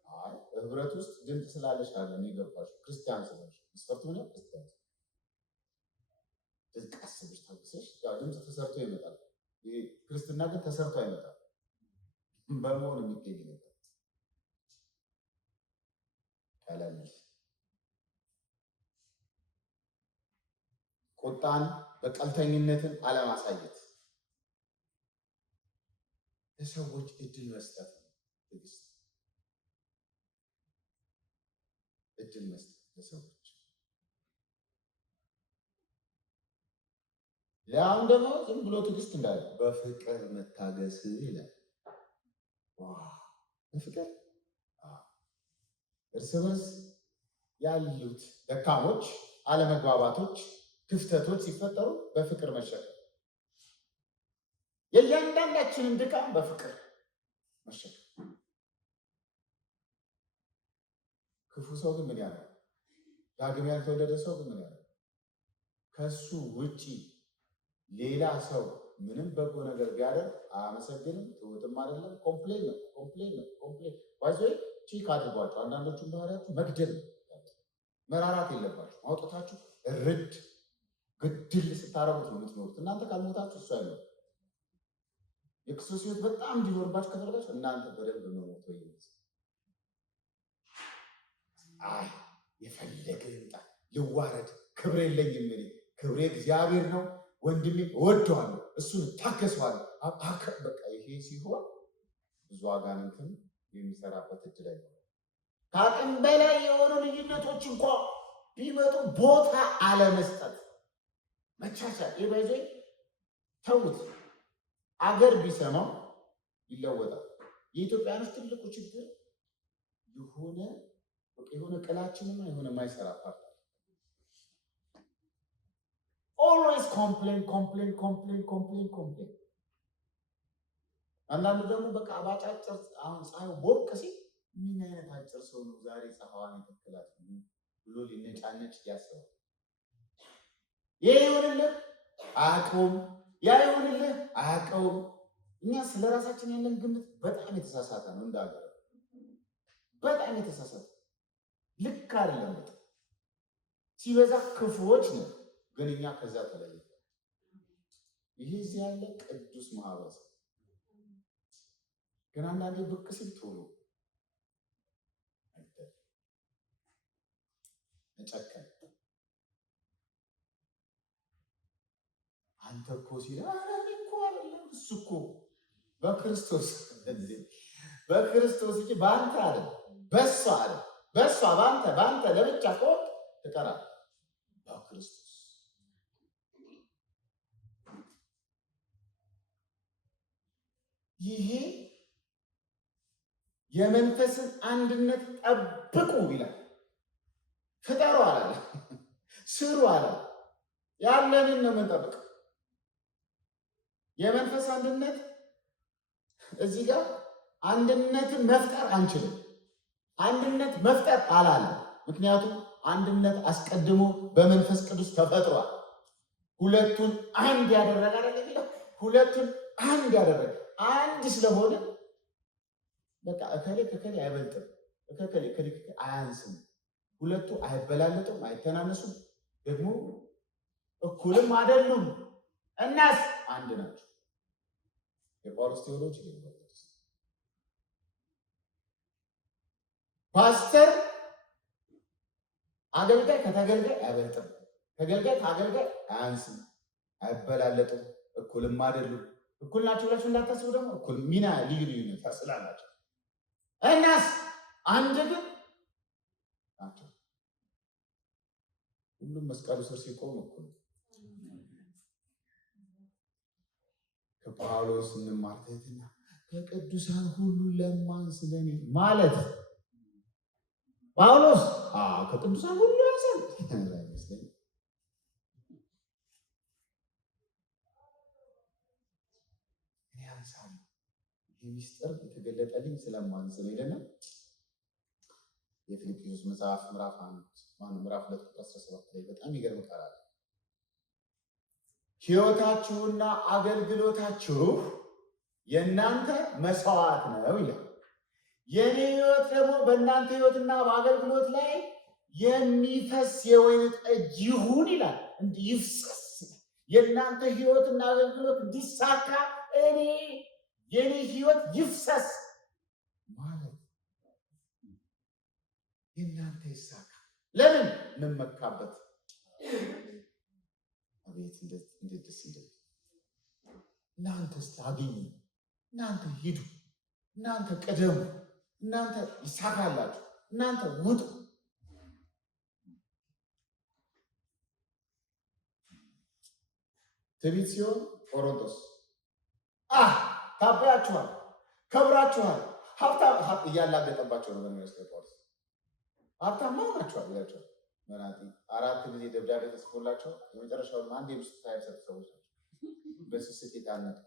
አይ ህብረት ውስጥ ድምፅ ስላለሽ አይደለም የገባሽው ክርስቲያን ስለሆንሽ መስፈርቱ ነው። ክርስቲያን ቀስ ብለሽ ታግሰሽ ያው ድምፅ ተሰርቶ ይመጣል። ይሄ ክርስትና ግን ተሰርቶ አይመጣም፣ በመሆን የሚገኝ ነገር ቀለል ቁጣን በቀልተኝነትን አለማሳየት ለሰዎች እድል መስጠት ነው። ትዕግስት እድል መስጠት ለሰዎች ያም ደግሞ ዝም ብሎ ትዕግስት እንዳለ በፍቅር መታገስ ይላል። በፍቅር እርስ በርስ ያሉት ደካሞች፣ አለመግባባቶች፣ ክፍተቶች ሲፈጠሩ በፍቅር መሸከም የእያንዳንዳችንን ድካም በፍቅር መሸከም። ክፉ ሰው ግን ምን ያለው? ዳግም ያልተወለደ ሰው ግን ምን ያለው? ከሱ ውጪ ሌላ ሰው ምንም በጎ ነገር ቢያደርግ አያመሰግንም፣ ትሁትም አይደለም። ኮምፕሌን ነው ኮምፕሌን ነው ኮምፕሌን ባይዞ ቺክ አድርጓቸው። አንዳንዶቹን ባህሪያችሁ መግደል ነው። መራራት የለባችሁ። አውጥታችሁ ርድ ግድል ስታረጉት ነው የምትኖሩት። እናንተ ካልሞታችሁ እሱ አይኖርም። የክርስቶስ ሕይወት በጣም እንዲኖርባችሁ ከፈለጋችሁ እናንተ በደንብ መሞት ወይ አይ የፈለገ ይምጣ ልዋረድ ክብር የለኝም እኔ ክብሬ እግዚአብሔር ነው ወንድሜ እወደዋለሁ እሱን ታገሰዋለሁ በቃ ይሄ ሲሆን ብዙ አጋንንትን የሚሰራበት እድል አይኖርም። ከአቅም በላይ የሆኑ ልዩነቶች እንኳ ቢመጡ ቦታ አለመስጠት መቻቻል ይበዜ ተውት። አገር ቢሰማው ይለወጣል። የኢትዮጵያኖች ትልቁ ችግር የሆነ ቅላችንና የሆነ የማይሰራ ፓርቲ ኦልዌይስ ኮምፕሌን። አንዳንዱ ደግሞ በቃ ባጫጭር አሁን ፀሐዩ ቦቅ ሲል ምን አይነት አጭር ሰው ነው ዛሬ ፀሐዋን የተከላት ብሎ ሊነጫነጭ ያስባል። ይህ ይሁንልህ አያውቀውም፣ ያ ይሁንልህ አያውቀውም። እኛ ስለ ራሳችን ያለን ግምት በጣም የተሳሳተ ነው። እንደ ሀገር በጣም የተሳሳተ ልክ አይደለም። ሲበዛ ክፉዎች ነው፣ ግን እኛ ከዛ ተለየ። ይህ እዚህ ያለ ቅዱስ ማህበረሰብ ግን አንዳንዴ ብቅ ሲል ቶሎ መጨከን አንተ እኮ ሲል እኮ አይደለም እሱ እኮ በክርስቶስ እንጂ በአንተ አለ በሷ አለ በሷ በአንተ ለብቻ እኮ ትቀራለህ። በክርስቶስ ይሄ የመንፈስን አንድነት ጠብቁ ይላል። ፍጠሩ አላለ፣ ስሩ አላለ። ያለንን ነው የምንጠብቀው። የመንፈስ አንድነት እዚህ ጋር አንድነትን መፍጠር አንችልም። አንድነት መፍጠር አላለ። ምክንያቱም አንድነት አስቀድሞ በመንፈስ ቅዱስ ተፈጥሯል። ሁለቱን አንድ ያደረገ አይደል የሚለው? ሁለቱን አንድ ያደረገ አንድ ስለሆነ በቃ እከሌ ከከሌ አይበልጥም፣ እከሌ አያንስም። ሁለቱ አይበላለጡም፣ አይተናነሱም፣ ደግሞ እኩልም አይደሉም። እናስ አንድ ናቸው። የጳውሎስ ቴዎሎጂ ፓስተር አገልጋይ ከተገልጋይ አይበልጥም፣ ተገልጋይ ከአገልጋይ አያንስም፣ አይበላለጡም፣ እኩልም አይደሉም። እኩል ናቸው ብላችሁ እንዳታስቡ። ደግሞ እኩል ሚና ልዩነት ስላላቸው እናስ አንድ ግን ናቸው። ሁሉም መስቀሉ ስር ሲቆም እኩል። ከጳውሎስ እንማር ትህትና፣ ከቅዱሳን ሁሉ ለማንስ ለኔ ማለት ጳውሎስ ከቅዱሳን ሁሉ ያንሳል አይመስለኝም። ሚስጥር የተገለጠልኝ ስለማንስ ነው ይለና የፊልጵስዩስ መጽሐፍ ምዕራፍ 2 ቁጥር 17 ላይ በጣም ይገርም ቃል አለ። ሕይወታችሁና አገልግሎታችሁ የእናንተ መስዋዕት ነው ይላል። የኔ ሕይወት ደግሞ በእናንተ ሕይወትና በአገልግሎት ላይ የሚፈስ የወይን ጠጅ ይሁን ይላል። ይፍሰስ። የእናንተ ሕይወትና አገልግሎት እንዲሳካ የኔ ሕይወት ይፍሰስ ማለት የእናንተ ይሳካ። ለምን እንመካበት? አቤት እንዴት ደስ ይላል! እናንተ አግኙ፣ እናንተ ሂዱ፣ እናንተ ቅደሙ፣ እናንተ ይሳካላችሁ፣ እናንተ ውጡ። ትዕቢት ሲሆን ቆሮንቶስ ታበያችኋል፣ ከብራችኋል፣ ሀብታም እያላገጠባቸው ነው። በሚመስለው ጳውሎስ ሀብታም ናችኋል ይላቸዋል። መናጢ 4 ጊዜ ደብዳቤ ተጽፎላቸው የመጨረሻውን አንድ የምስት ሳይሰጥ ሰዎች ናቸው። በስስት የታነቀ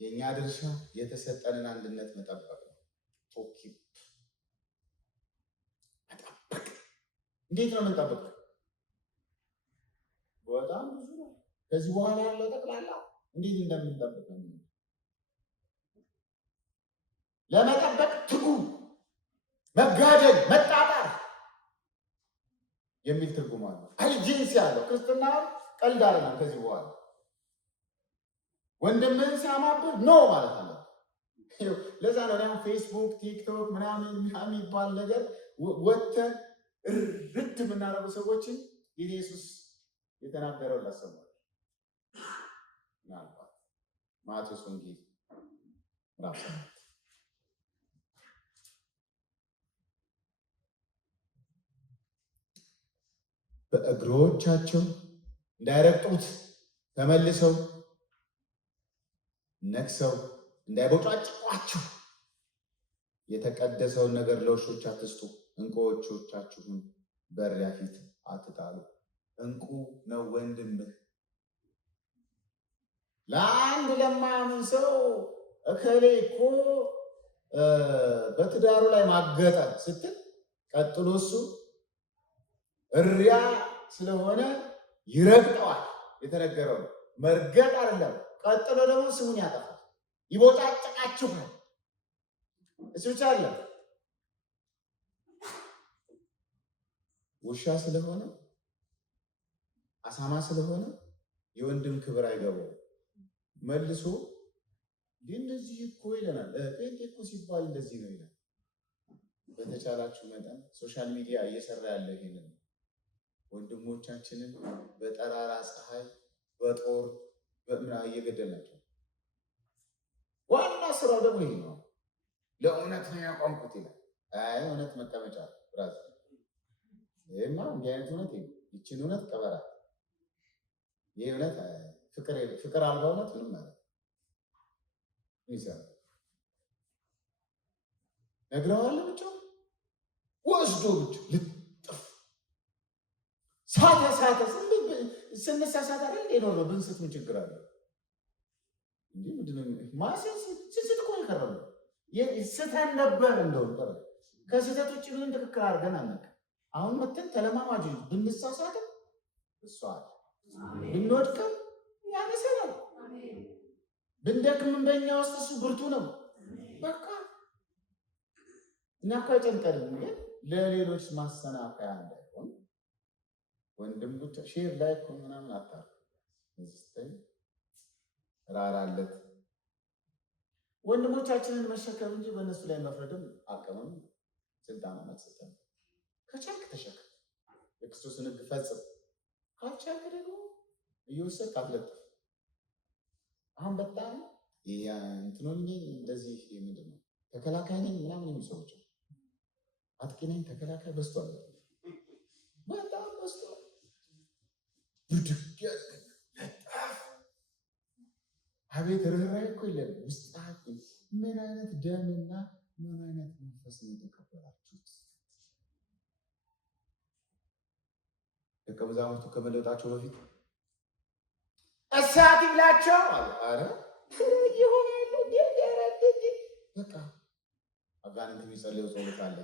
የእኛ ድርሻ የተሰጠንን አንድነት መጠበቅ ነው። ቶኪ መጠበቅ። እንዴት ነው የምንጠብቀው? በጣም ብዙ ነው። ከዚህ በኋላ ያለው ጠቅላላ እንዴት እንደምንጠብቅ ነው። ለመጠበቅ ትጉ፣ መጋደል፣ መጣጣር የሚል ትርጉም አለው። አርጀንሲ ያለው ክርስትና ቀልድ አይደለም። ከዚህ በኋላ ወንድምህን ሲያማብህ ኖ ማለት አለ። ለዛ ነው አሁን ፌስቡክ፣ ቲክቶክ ምናምን የሚባል ነገር ወጥተን ርድ የምናደርጉ ሰዎችን ኢየሱስ የተናገረው ላሰማል። ምናልባት ማቴዎስ ወንጌል ምዕራፍ 7 በእግሮቻቸው እንዳይረግጡት ተመልሰው ነክሰው እንዳይቦጫጭቋችሁ የተቀደሰውን ነገር ለውሾች አትስጡ፣ ዕንቁዎቻችሁን በእሪያ ፊት አትጣሉ። ዕንቁ ነው ወንድምህ። ለአንድ ለማያምን ሰው እከሌ እኮ በትዳሩ ላይ ማገጠ ስትል ቀጥሎ እሱ እሪያ ስለሆነ ይረግጠዋል። የተነገረው መርገጥ አይደለም። ቀጥሎ ደግሞ ስሙን ያጠፋል፣ ይቦጫጭቃችኋል። እሱ ብቻ አይደለም፣ ውሻ ስለሆነ አሳማ ስለሆነ የወንድም ክብር አይገባው። መልሶ እንደዚህ እኮ ይለናል። ጴንጤ እኮ ሲባል እንደዚህ ነው ይላል። በተቻላችሁ መጠን ሶሻል ሚዲያ እየሰራ ያለ ይሄንን ወንድሞቻችንን በጠራራ ፀሐይ በጦር በምና እየገደልናቸው። ዋና ስራው ደግሞ ይሄ ነው። ለእውነት ነው ያቆምኩት ይላል። አይ እውነት መቀመጫ ራስ ይሄማ እንዲህ አይነት እውነት ይችን እውነት ቀበራ። ይሄ እውነት ፍቅር አልባ እውነት ምንም ማለት ይሰራ ነግረዋል። ብቻ ወስዶ ብቻ ልጥፍ ሳተ ስንሳሳት አይደል እንዴ ነው ብንስት ምን ችግር አለ እንዴ? ምንድነው ማሰስ ስስት እኮ ይከራል። ስተን ነበር እንደው ከስተት ውጭ ምንም ትክክል አድርገን አናውቅም። አሁን መተን ተለማማጅ ብንሳሳት እሷ ብንወድቅም ያነሰናል። ብንደክም በእኛ ውስጥ እሱ ብርቱ ነው። በቃ እኛ እኮ አይጨንቀንም፣ ግን ለሌሎች ማሰናከያ እንዳይሆን ወንድሞች ሼር ላይ እኮ ምናምን አታርጉ። እዚህ ራራለት ወንድሞቻችንን መሸከም እንጂ በእነሱ ላይ መፍረድም አቅምም ስልጣንም አልሰጠንም። ከቻልክ ተሸከም፣ የክርስቶስን ሕግ ፈጽም። ካልቻልክ ደግሞ እየወሰድክ አትለጥፍ። አሁን በጣም እንትኖኝ እንደዚህ ምንድን ነው ተከላካይ ነኝ ምናምን የሚሉ ሰዎች አጥቂ ነኝ ተከላካይ በዝቷል፣ በጣም በዝቷል። አቤት ርኅራኄ እኮ የለም ውስጣችሁ። ምን አይነት ደምና ምን አይነት መንፈስ ነው የተቀበላችሁት? ደቀ መዛሙርቱ ከመለወጣቸው በፊት እሳት ይብላቸው አለ። አረ በቃ አጋንንት የሚጸልየው ጸሎት አለ።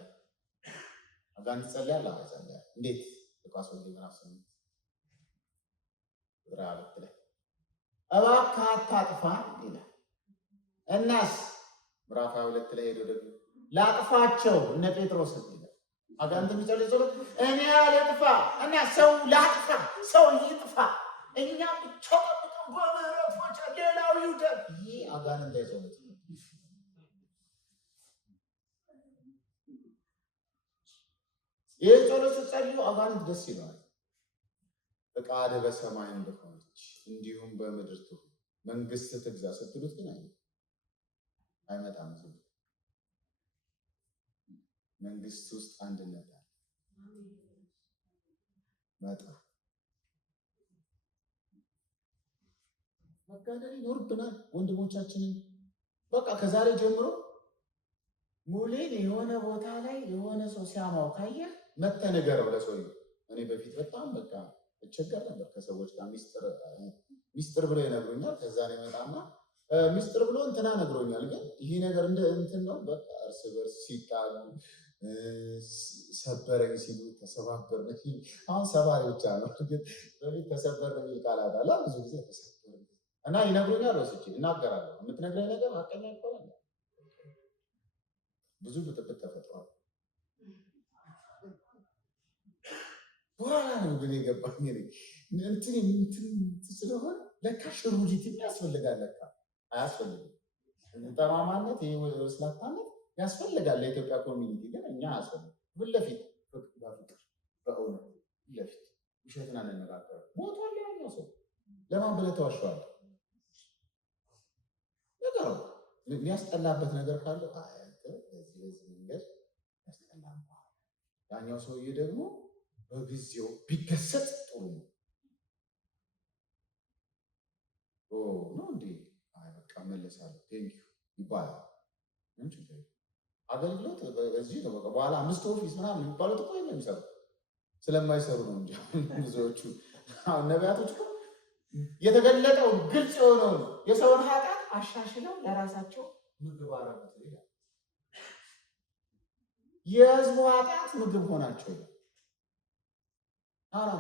አጋንንት ጸልያል አጸልያል። እንዴት? ሉቃስ ወንጌል ምዕራፍ 8 ቁጥር 2 ላይ እባክህ አታጥፋን ይላል። እናስ ምዕራፍ 22 ላይ ሄዶ ደግሞ ላጥፋቸው እነ ጴጥሮስ ይላል። አጋንንት የሚጸልየው ጸሎት እኔ አልጥፋ እና ሰው ላጥፋ፣ ሰው ይጥፋ፣ እኛ ብቻ ተጠብቀን በምህረቶች ሌላው ይውደቅ። ይህ አጋንንት ጸሎት ይህ ጸሎት ስትጸልዩ አጋንንት ደስ ይለዋል። ፈቃደ በሰማይ እንደሆነች እንዲሁም በምድር ትሁን፣ መንግስት ትግዛ ስትሉት ግን አይመጣም። መንግስት ውስጥ አንድነት አለ። መጣ መጋደል ይኖርብናል ወንድሞቻችንን። በቃ ከዛሬ ጀምሮ ሙሌን የሆነ ቦታ ላይ የሆነ ሰው ሲያማው ካየህ መተህ ንገረው ለሰውዬው። እኔ በፊት በጣም በቃ እቸገር ነበር ከሰዎች ጋር ሚስጥር ብሎ ይነግሩኛል። ከዛ ነው የመጣና ሚስጥር ብሎ እንትና ነግሮኛል፣ ግን ይሄ ነገር እንደ እንትን ነው። በቃ እርስ በርስ ሲጣሉ ሰበረኝ ሲሉ ተሰባበር። አሁን ሰባሪ ብቻ ነው፣ ግን በፊት ተሰበር የሚል ቃላት አለ። ብዙ ጊዜ ተሰበር እና ይነግሩኛል። ወስጄ እናገራለሁ። የምትነግረኝ ነገር ሀቀኛ ከሆነ ብዙ ብጥብጥ ተፈጥሯል። በኋላ ነው ግን የገባኝ እንትን ስለሆነ ለካ ሽሩሪትም ያስፈልጋል። ለካ አያስፈልግም። ጠማማነት ወስላታነት ያስፈልጋል ለኢትዮጵያ ኮሚኒቲ፣ ግን እኛ አያስፈልግም። ፊት ለፊት በፍቅር በእውነት ፊት ለፊት ውሸትን አንነጋገር። ሞቷል ያለው ሰው ለማን ብለህ ተዋሸዋለህ? ነገሩ የሚያስጠላበት ነገር ካለ በዚህ መንገድ ያስጠላል። ያኛው ሰውዬ ደግሞ በጊዜው ቢከሰት ጥሩ ነው። ነው እንዴ? በቃ መለሳለሁ ቴንኪው ይባላል። አገልግሎት በዚህ ነው። በቃ በኋላ 5 ኦፊስ ምናምን የሚባሉት እኮ የሚሰሩ ስለማይሰሩ ነው እንጂ ብዙዎቹ አሁን ነቢያቶች እኮ የተገለጠውን ግልጽ የሆነውን የሰውን ኃጢአት አሻሽለው ለራሳቸው ምግብ አረጉት ይላል። የህዝቡ ኃጢአት ምግብ ሆናቸው ይላል።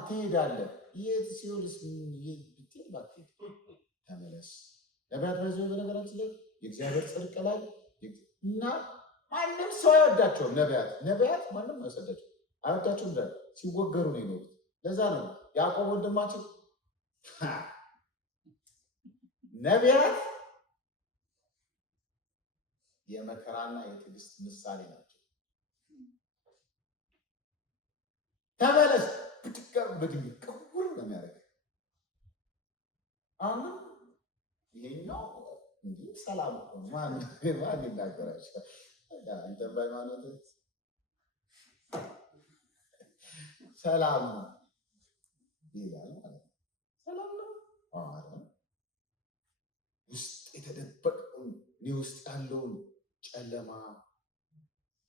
ትሄዳለህ የት ሲሆንስ ብትል ባትሄድ ተመለስ። ነቢያት በዚህ በነገራችን ላይ የእግዚአብሔር ጽድቅ ላይ እና ማንም ሰው አይወዳቸውም። ነቢያት ማንም አይወዳቸውም፣ አይወዳቸውም። ሲወገሩ ነው የኖሩት። ለዛ ነው ያዕቆብ ወንድማችን ነቢያት የመከራና የትዕግስት ምሳሌ ናቸው። ተመለስ ብትቀር በድንግ ቅውር ነው የሚያደርግ። አሁን ይሄኛው እንዲህ ሰላም ማን ይናገራቸው? አንተ በሃይማኖት ሰላም ነው ይላል ማለት ነው። ሰላም ነው ውስጥ የተደበቀውን ውስጥ ያለውን ጨለማ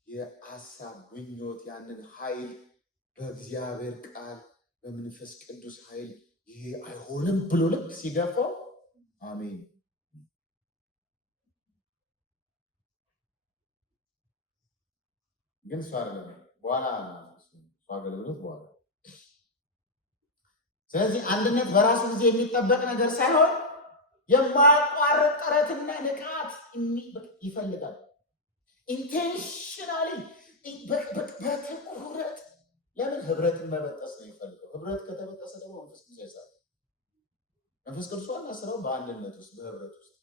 የሀሳብ ምኞት ያንን ኃይል በእግዚአብሔር ቃል በመንፈስ ቅዱስ ኃይል ይሄ አይሆንም ብሎ ልክ ሲገፋው አሜን። ግን እሱ አይደለም በኋላ እሱ አገልግሎት በኋላ። ስለዚህ አንድነት በራሱ ጊዜ የሚጠበቅ ነገር ሳይሆን የማያቋርጥ ጥረትና ንቃት ይፈልጋል። ኢንቴንሽናሊ በትኩረት ለምን ህብረትን መበጠስ ነው የሚፈልገው? ህብረት ከተበጠሰ ደግሞ መንፈስ ቅዱስ አይሰራም። መንፈስ ቅዱስ ዋና ስራው በአንድነት ውስጥ በህብረት ውስጥ።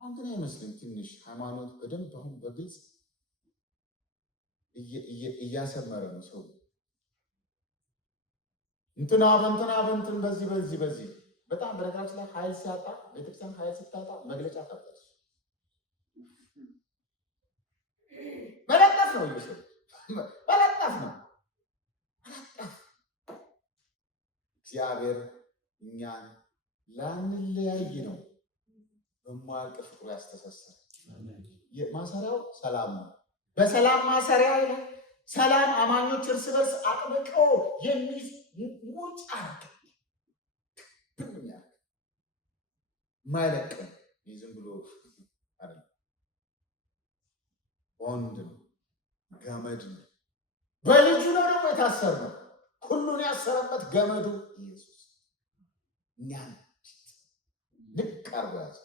አሁን ግን አይመስልም ትንሽ ሃይማኖት በደንብ አሁን በግልጽ እያሰመረ ነው ሰው እንትና በእንትን በዚህ በጣም በነገራችን ላይ ኃይል ሲያጣ ቤተክርስቲያን ኃይል ስታጣ መግለጫ ታጣች። መለጠፍ ነው ይመስል መለጠፍ ነው። እግዚአብሔር እኛን ላንለያይ ነው በማያልቅ ፍቅሩ ያስተሳሰረ። ማሰሪያው ሰላም ነው። በሰላም ማሰሪያ ሰላም አማኞች እርስ በርስ አጥብቀው የሚይዝ ውጭ አርግ ማይለቅም ዝም ብሎ አይደለም፣ ቦንድ ነው፣ ገመድ ነው። በልጁ ነው ደግሞ የታሰርነው። ሁሉን ያሰረበት ገመዱ ኢየሱስ እኛን ልቅ አርጎ ያዘ።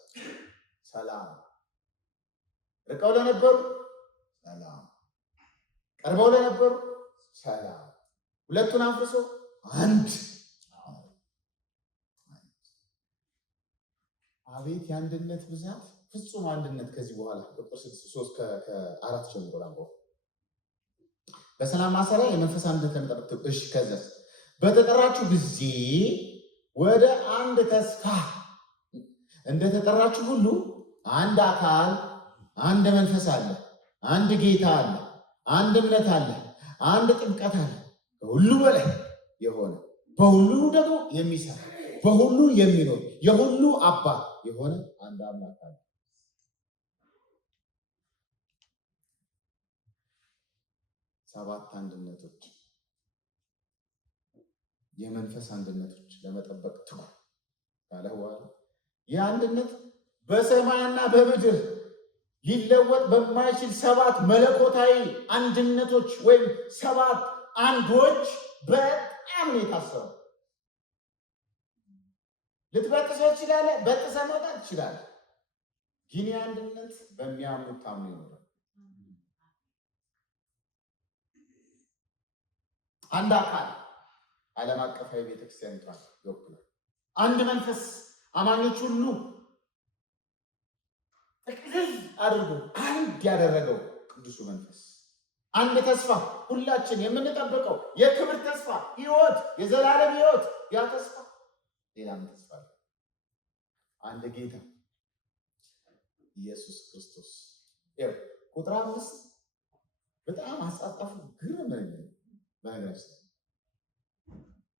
ሰላም ርቀው ለነበሩ ሰላም፣ ቀርበው ለነበሩ ሰላም። ሁለቱን አንፍሶ አንድ። አቤት የአንድነት ብዛት! ፍጹም አንድነት። ከዚህ በኋላ ቁጥር 3 ከ4 ጀምሮ ላንበው። በሰላም ማሰሪያ የመንፈስ አንድነት ለመጠበቅ እሺ። ከዛስ በተጠራችሁ ጊዜ ወደ አንድ ተስፋ እንደተጠራችሁ ሁሉ አንድ አካል፣ አንድ መንፈስ አለ፣ አንድ ጌታ አለ፣ አንድ እምነት አለ፣ አንድ ጥምቀት አለ። ከሁሉ በላይ የሆነ በሁሉ ደግሞ የሚሰራ በሁሉ የሚኖር የሁሉ አባት የሆነ አንድ አምላክ አለ። ሰባት አንድነቶች፣ የመንፈስ አንድነቶች ለመጠበቅ ትጉ ካለ በኋላ ይህ አንድነት በሰማይና በምድር ሊለወጥ በማይችል ሰባት መለኮታዊ አንድነቶች ወይም ሰባት አንዶች በጣም ነው የታሰረው። ልትበጥሰው ትችላለህ፣ በጥሰህ መውጣት ትችላለህ። ግን አንድነት በሚያምኑት ታምኖ ይኖራል። አንድ አካል ዓለም አቀፋዊ ቤተክርስቲያን ይወክላል። አንድ መንፈስ አማኞች ሁሉ ጥቅልል አድርጎ አንድ ያደረገው ቅዱሱ መንፈስ። አንድ ተስፋ ሁላችን የምንጠብቀው የክብር ተስፋ ሕይወት፣ የዘላለም ሕይወት። ያ ተስፋ ሌላም ተስፋ አለ። አንድ ጌታ ኢየሱስ ክርስቶስ። ቁጥር 5 በጣም አጻጻፉ ግርም ነው። በነገራችን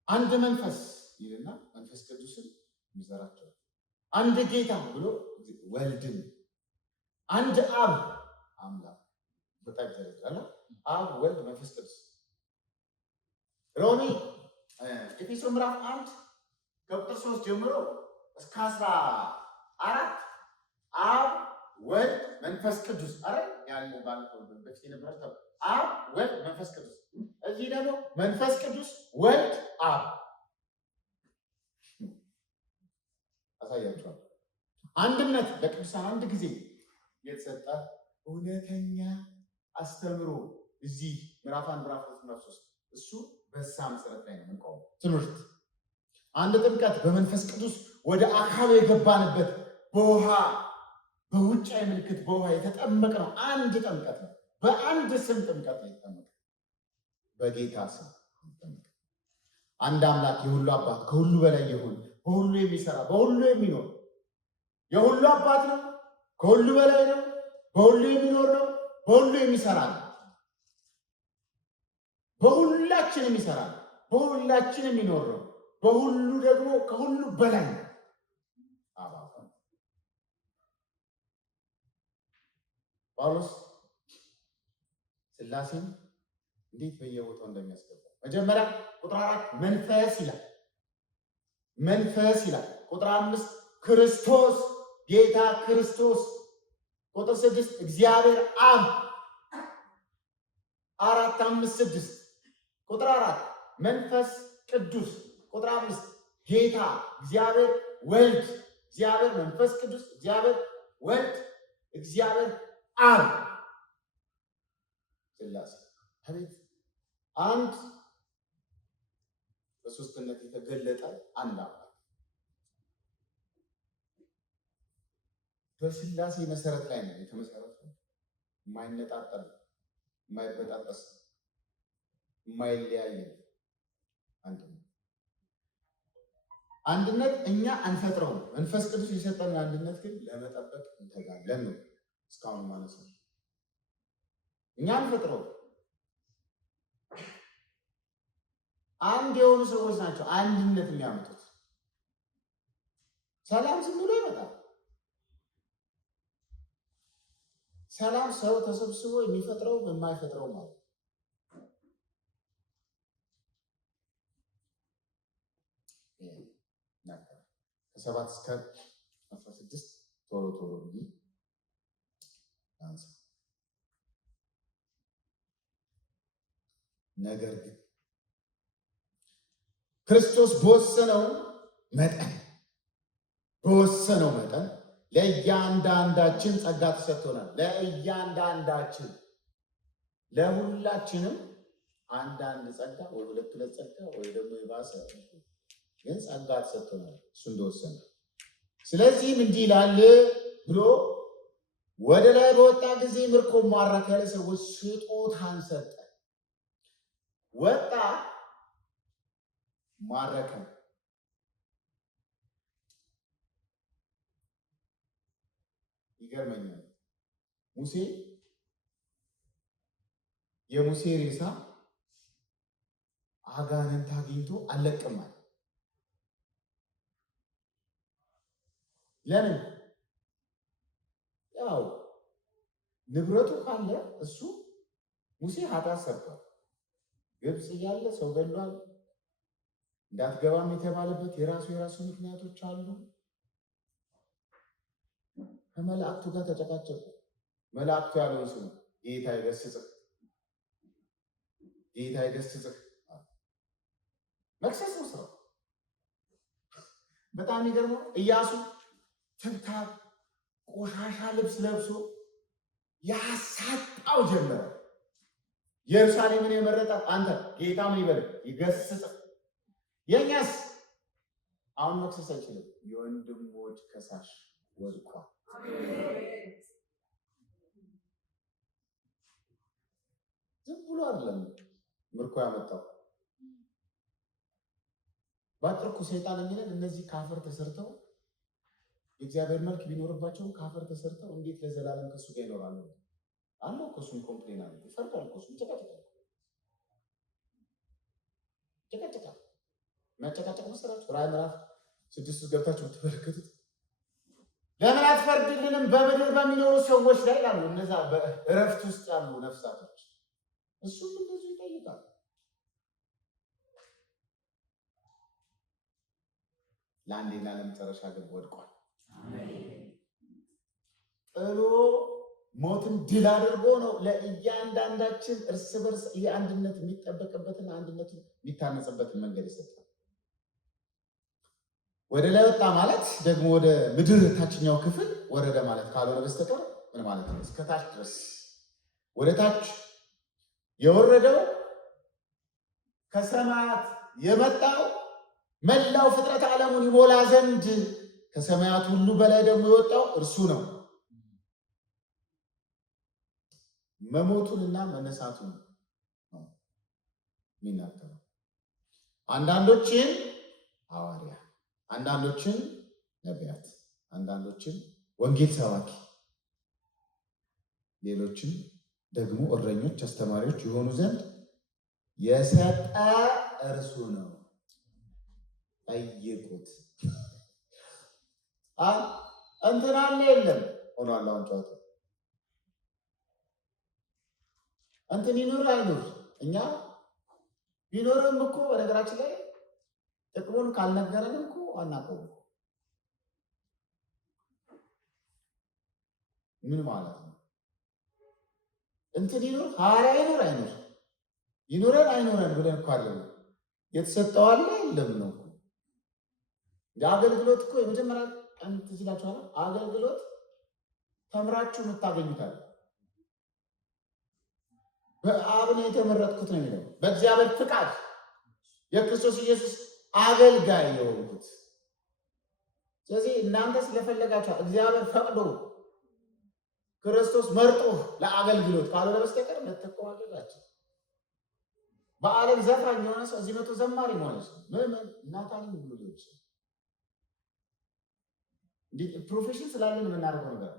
አንድ መንፈስ ይልና መንፈስ ቅዱስን ይዘራቸው። አንድ ጌታ ብሎ ወልድን፣ አንድ አብ አምላክ በጣም ይዘራል። አብ ወልድ መንፈስ ቅዱስ። ሮሜ ኤፌሶን ምዕራፍ 1 ከቁጥር 3 ጀምሮ እስከ 14 አብ ወልድ መንፈስ ቅዱስ አረ ያለው ባልከው በፊት የነበረው አብ ወልድ መንፈስ ቅዱስ። እዚህ ደግሞ መንፈስ ቅዱስ ወልድ አብ አሳያችኋል። አንድነት ለቅዱሳን አንድ ጊዜ የተሰጠ እውነተኛ አስተምሮ እዚህ ምዕራፍ 1 ምዕራፍ 2 ምዕራፍ 3 እሱ በሳ መሰረት ላይ ነው የምንቆመው። ትምህርት አንድ ጥምቀት በመንፈስ ቅዱስ ወደ አካል የገባንበት በውሃ በውጫዊ ምልክት በውሃ የተጠመቀ ነው። አንድ ጥምቀት ነው። በአንድ ስም ጥምቀት ነው የተጠመቀ፣ በጌታ ስም ጥምቀት። አንድ አምላክ የሁሉ አባት ከሁሉ በላይ የሆነ በሁሉ የሚሰራ በሁሉ የሚኖር የሁሉ አባት ነው። ከሁሉ በላይ ነው። በሁሉ የሚኖር ነው። በሁሉ የሚሰራ ነው። በሁላችን የሚሰራ ነው። በሁላችን የሚኖር ነው። በሁሉ ደግሞ ከሁሉ በላይ ነው። ጳውሎስ ሥላሴን እንዴት በየቦታው እንደሚያስገባ መጀመሪያ ቁጥር 4 መንፈስ ይላል። መንፈስ ይላል። ቁጥር 5 ክርስቶስ ጌታ ክርስቶስ። ቁጥር 6 እግዚአብሔር አብ 4 5 6 ቁጥር 4 መንፈስ ቅዱስ። ቁጥር 5 ጌታ እግዚአብሔር ወልድ እግዚአብሔር መንፈስ ቅዱስ እግዚአብሔር ወልድ እግዚአብሔር አብ ሥላሴ። አቤት አንድ በሶስትነት የተገለጠ አንድ አምላክ በሥላሴ መሰረት ላይ ነው የተመሰረተው። የማይነጣጠል የማይበጣጠስ የማይለያይ አንድነት እኛ አንፈጥረውም። መንፈስ ቅዱስ የሰጠን አንድነት ግን ለመጠበቅ እንተጋለን ነው። እስካሁን ማለት ነው እኛ አንፈጥረውም። አንድ የሆኑ ሰዎች ናቸው አንድነት የሚያመጡት። ሰላም ዝም ብሎ ይመጣል። ሰላም ሰው ተሰብስቦ የሚፈጥረው የማይፈጥረው ማለት ከ7 እስከ 16 ቶሎ ቶሎ ብዬ አንሳ። ነገር ግን ክርስቶስ በወሰነው መጠን ለእያንዳንዳችን ጸጋ ተሰጥቶናል። ለእያንዳንዳችን ለሁላችንም አንዳንድ ጸጋ ወይ ሁለት ጸጋ ወይ ደግሞ የባሰ ግን ጸጋ ተሰጥቶናል እሱ እንደወሰነ። ስለዚህም እንዲህ ይላል ብሎ ወደ ላይ በወጣ ጊዜ ምርኮ ማረከ፣ ለሰዎች ስጦታን ሰጠ። ወጣ፣ ማረከ። ይገርመኛል። የሙሴ ሬሳ አጋንንት አግኝቶ አለቅማል። ለምን? ያው ንብረቱ ካለ እሱ ሙሴ ኃጢአት ሰርቷል። ግብፅ እያለ ሰው ገሏል። እንዳትገባም የተባለበት የራሱ ምክንያቶች አሉ። ከመላእክቱ ጋር ተጨቃጨቁ። መላእክቱ ያለው እሱ ነው፣ ጌታ ይገስጽህ፣ ጌታ ይገስጽህ። መክሰስ ነው ስራው። በጣም የሚገርመው ኢያሱ ትብታብ ቆሻሻ ልብስ ለብሶ ያሳጣው ጀመረ። ኢየሩሳሌምን የመረጠ አንተ ጌታ ምን ይበል ይገስጽህ። የኛስ አሁን መክሰስ አይችልም። የወንድሞች ከሳሽ ወድቋል። ዝም ብሎ አይደለም ምርኮ ያመጣው። ባጥርኩ ሰይጣን የሚለን እነዚህ ካፈር ተሰርተው የእግዚአብሔር መልክ ቢኖርባቸውም ካፈር ተሰርተው እንዴት ለዘላለም ከሱ ጋር ይኖራሉ? አለው ከሱም ኮምፕሌን አለ፣ ይፈርዳል፣ ከሱም ጨቃጨቃል። መጨቃጨቅ መሰላችሁ? ራዕይ ምዕራፍ 6 ገብታችሁ ተመለከቱት። ለምን አትፈርድልንም በምድር በሚኖሩ ሰዎች ላይ ያሉ እነዛ በእረፍት ውስጥ ያሉ ነፍሳቶች? እሱም እንደዚሁ ይጠይቃል። ለአንዴና ለመጨረሻ ግን ወድቋል። ጥሎ ሞትን ድል አድርጎ ነው ለእያንዳንዳችን እርስ በርስ የአንድነት የሚጠበቅበትን አንድነቱን የሚታነጽበትን መንገድ ይሰጣል። ወደ ላይ ወጣ ማለት ደግሞ ወደ ምድር ታችኛው ክፍል ወረደ ማለት ካልሆነ በስተቀር ምን ማለት ነው? እስከ ታች ድረስ ወደ ታች የወረደው ከሰማያት የመጣው መላው ፍጥረት ዓለሙን ይሞላ ዘንድ ከሰማያት ሁሉ በላይ ደግሞ የወጣው እርሱ ነው። መሞቱንና መነሳቱን ነው የሚናገረው። አንዳንዶችን ሐዋርያ፣ አንዳንዶችን ነቢያት፣ አንዳንዶችን ወንጌል ሰባኪ፣ ሌሎችን ደግሞ እረኞች፣ አስተማሪዎች የሆኑ ዘንድ የሰጠ እርሱ ነው። ጠይቁት። እንትና የለም ሆኗል። አሁን ጨዋታ እንትን ይኑር አይኑር እኛ ቢኖርም እኮ በነገራችን ላይ ጥቅሙን ካልነገረን እኮ አናውቀውም። ምን ማለት ነው? እንትን ይኑር ሐዋርያ ይኑር አይኑር ይኑረን አይኑረን ብለን እኮ አለ የተሰጠው አለ የለም ነው እኮ። የአገልግሎት እኮ የመጀመሪያ ቀን ትዝ ይላችኋል። አገልግሎት ተምራችሁ የምታገኙታል። በአብ ነው የተመረጥኩት ነው የሚለው፣ በእግዚአብሔር ፍቃድ የክርስቶስ ኢየሱስ አገልጋይ የሆንኩት። ስለዚህ እናንተ ስለፈለጋችኋል እግዚአብሔር ፈቅዶ ክርስቶስ መርጦ ለአገልግሎት ካልሆነ በስተቀር ለተቆዋቀላችሁ በዓለም ዘፋኝ የሆነ ሰው እዚህ መቶ ዘማሪ መሆን ሰው ምን እናታን ብሎ ሊሆን ይችላል። ፕሮፌሽን ስላለን የምናደርገው ነገር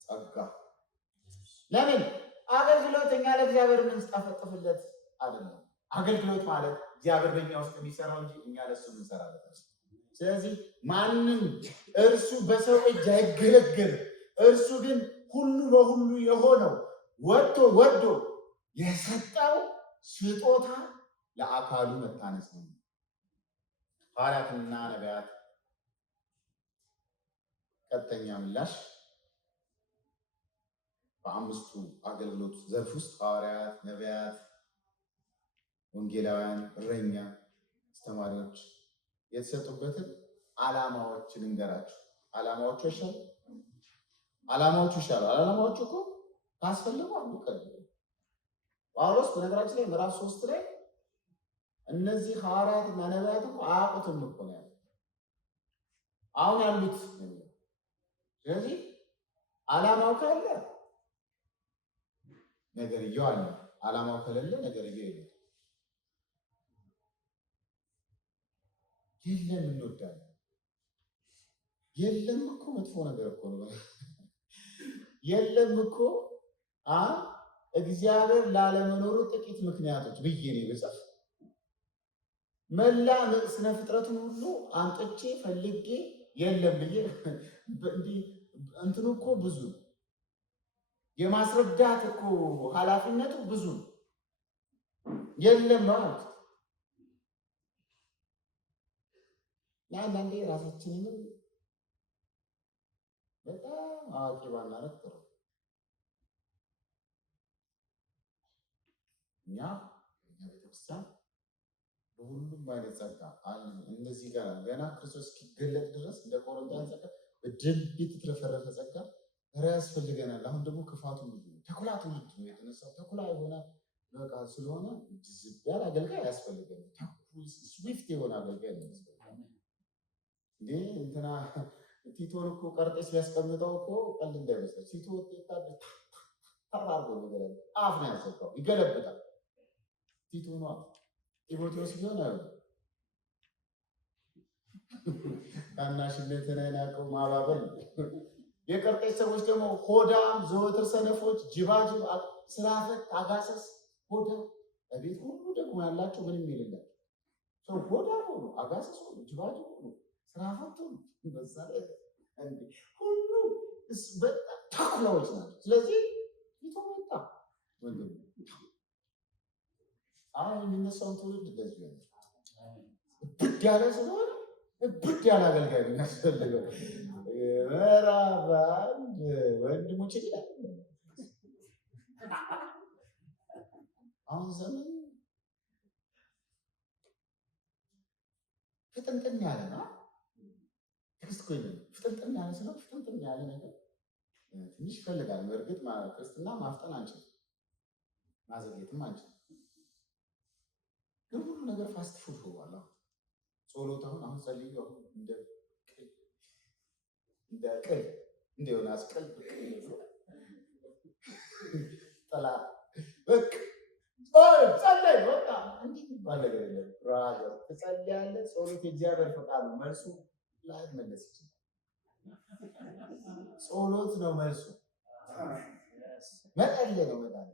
ጸጋ። ለምን አገልግሎት እኛ ለእግዚአብሔር የምንስጣፈጥፍለት አይደለም። አገልግሎት ማለት እግዚአብሔር በእኛ ውስጥ የሚሰራው እንጂ እኛ ለሱ የምንሰራበት። ስለዚህ ማንም እርሱ በሰው እጅ አይገለገል። እርሱ ግን ሁሉ በሁሉ የሆነው ወዶ የሰጠው ስጦታ ለአካሉ መታነጽ ነው። ሐዋርያትና ነቢያት ቀጥተኛ ምላሽ በአምስቱ አገልግሎት ዘርፍ ውስጥ ሐዋርያት፣ ነቢያት፣ ወንጌላውያን፣ እረኛ፣ አስተማሪዎች የተሰጡበትን ዓላማዎችን እንገራችሁ። ዓላማዎቹ ይሻላል። ዓላማዎቹ እኮ ካስፈለጉ አንዱ ጳውሎስ በነገራችን ላይ ምዕራፍ 3 ላይ እነዚህ ሐዋርያት እና ነቢያት እኮ አያውቁትም እኮ ነው ያለው አሁን ያሉት። ስለዚህ ዓላማው ካለ ነገርየው አለ፣ ዓላማው ከሌለ ነገርየው የለም። የለም እንወዳለን። የለም እኮ መጥፎ ነገር እኮ ነው። የለም እኮ እግዚአብሔር ላለመኖሩ ጥቂት ምክንያቶች ብዬ ነው ብጽፍ መላ ስነ ፍጥረቱን ሁሉ አንጥቼ ፈልጌ የለም ብዬ እንትኑ እኮ ብዙ የማስረዳት እኮ ኃላፊነቱ ብዙ የለም ማለት አንዳንዴ ራሳችንን በጣም አዋቂ ባናረግ ጥሩ። እኛ ቤተክርስቲያን በሁሉም አይነት ጸጋ አለ። እነዚህ ጋር ገና ክርስቶስ እስኪገለጥ ድረስ እንደ ቆሮንቶስ ጸጋ በደንብ የተትረፈረፈ ጸጋ ያስፈልገናል። አሁን ደግሞ ክፋቱ ተኩላ ትውልድ ነው የተነሳው። ተኩላ የሆነ በቃ ስለሆነ ዝብ ያለ አገልጋይ ያስፈልገናል። ስዊፍት የሆነ አገልጋይ ነው ያስፈልገናል። እንዴ እንትና ቲቶን እኮ ቀርጤስ ቢያስቀምጠው እኮ ቀልድ እንዳይመስል ቲቶ ታባርጎ ነገር አፍ ነው ያሰጠው፣ ይገለብጣል። ቲቶ ነው ጢሞቴዎስ ቢሆን አዩ ታናሽነትን አይናቀው ማባበል። የቀርጤስ ሰዎች ደግሞ ሆዳም፣ ዘወትር ሰነፎች፣ ጅባጅብ፣ ስራፈት፣ አጋሰስ፣ ሆዳም በቤት ሁሉ ደግሞ ያላቸው ምንም የሌላቸው ሰው ሆዳም ሆኑ፣ አጋሰስ ሆኑ፣ ጅባጅብ ሆኑ፣ ስራፈት ሆኑ፣ ሁሉ በጣም ተኩላዎች ናቸው። ስለዚህ ይተወጣ ወንድም አሁን የሚነሳውን ትውልድ እንደዚህ ነው። ብድ ያለ ስለሆነ ብድ ያለ አገልጋይ ነው የሚያስፈልገው። ምዕራፍ አንድ ወንድሞች ይላል። አሁን ዘመን ፍጥንጥን ያለ ነው። ፍጥንጥን ያለ ስለ ፍጥንጥን ያለ ነገር ትንሽ ይፈልጋል። በእርግጥ ክርስትና ማፍጠን አንችልም፣ ማዘግየትም አንችልም። ግን ሁሉ ነገር ፋስት ፉድ ሆኗል። ጸሎት አሁን ጸልዩ እንደ ቅል እንደሆነ አስቀል ጠላ በቃ ጸለይ በቃ እንዲህ የሚባል ነገር የለም። ብራዘር ትጸልያለህ። ጸሎት የእግዚአብሔር ፈቃድ ነው። መልሱ ላይ መለስ ይችላል። ጸሎት ነው መልሱ። መጸለይ ነው መዳን።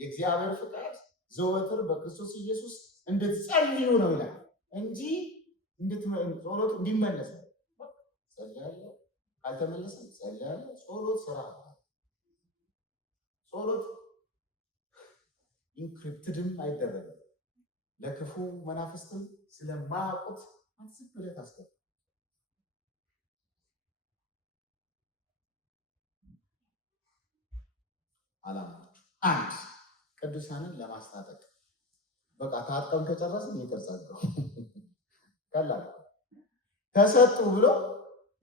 የእግዚአብሔር ፈቃድ ዘወትር በክርስቶስ ኢየሱስ እንድትጸልዩ ነው ይላል እንጂ ጸሎት እንዲመለስ ነው። ጸልያለሁ ካልተመለሰም ጸልያለሁ። ጸሎት ስራ ነው። ጸሎት ኢንክሪፕትድም አይደረግም። ለክፉ መናፍስትም ስለማያውቁት አንስብ ብለህ ታስገባ። ዓላማዎቹ አንድ ቅዱሳንን ለማስታጠቅ በቃ ታጥቀን ከጨረስን ይቀርጻለሁ ቀላል ተሰጡ ብሎ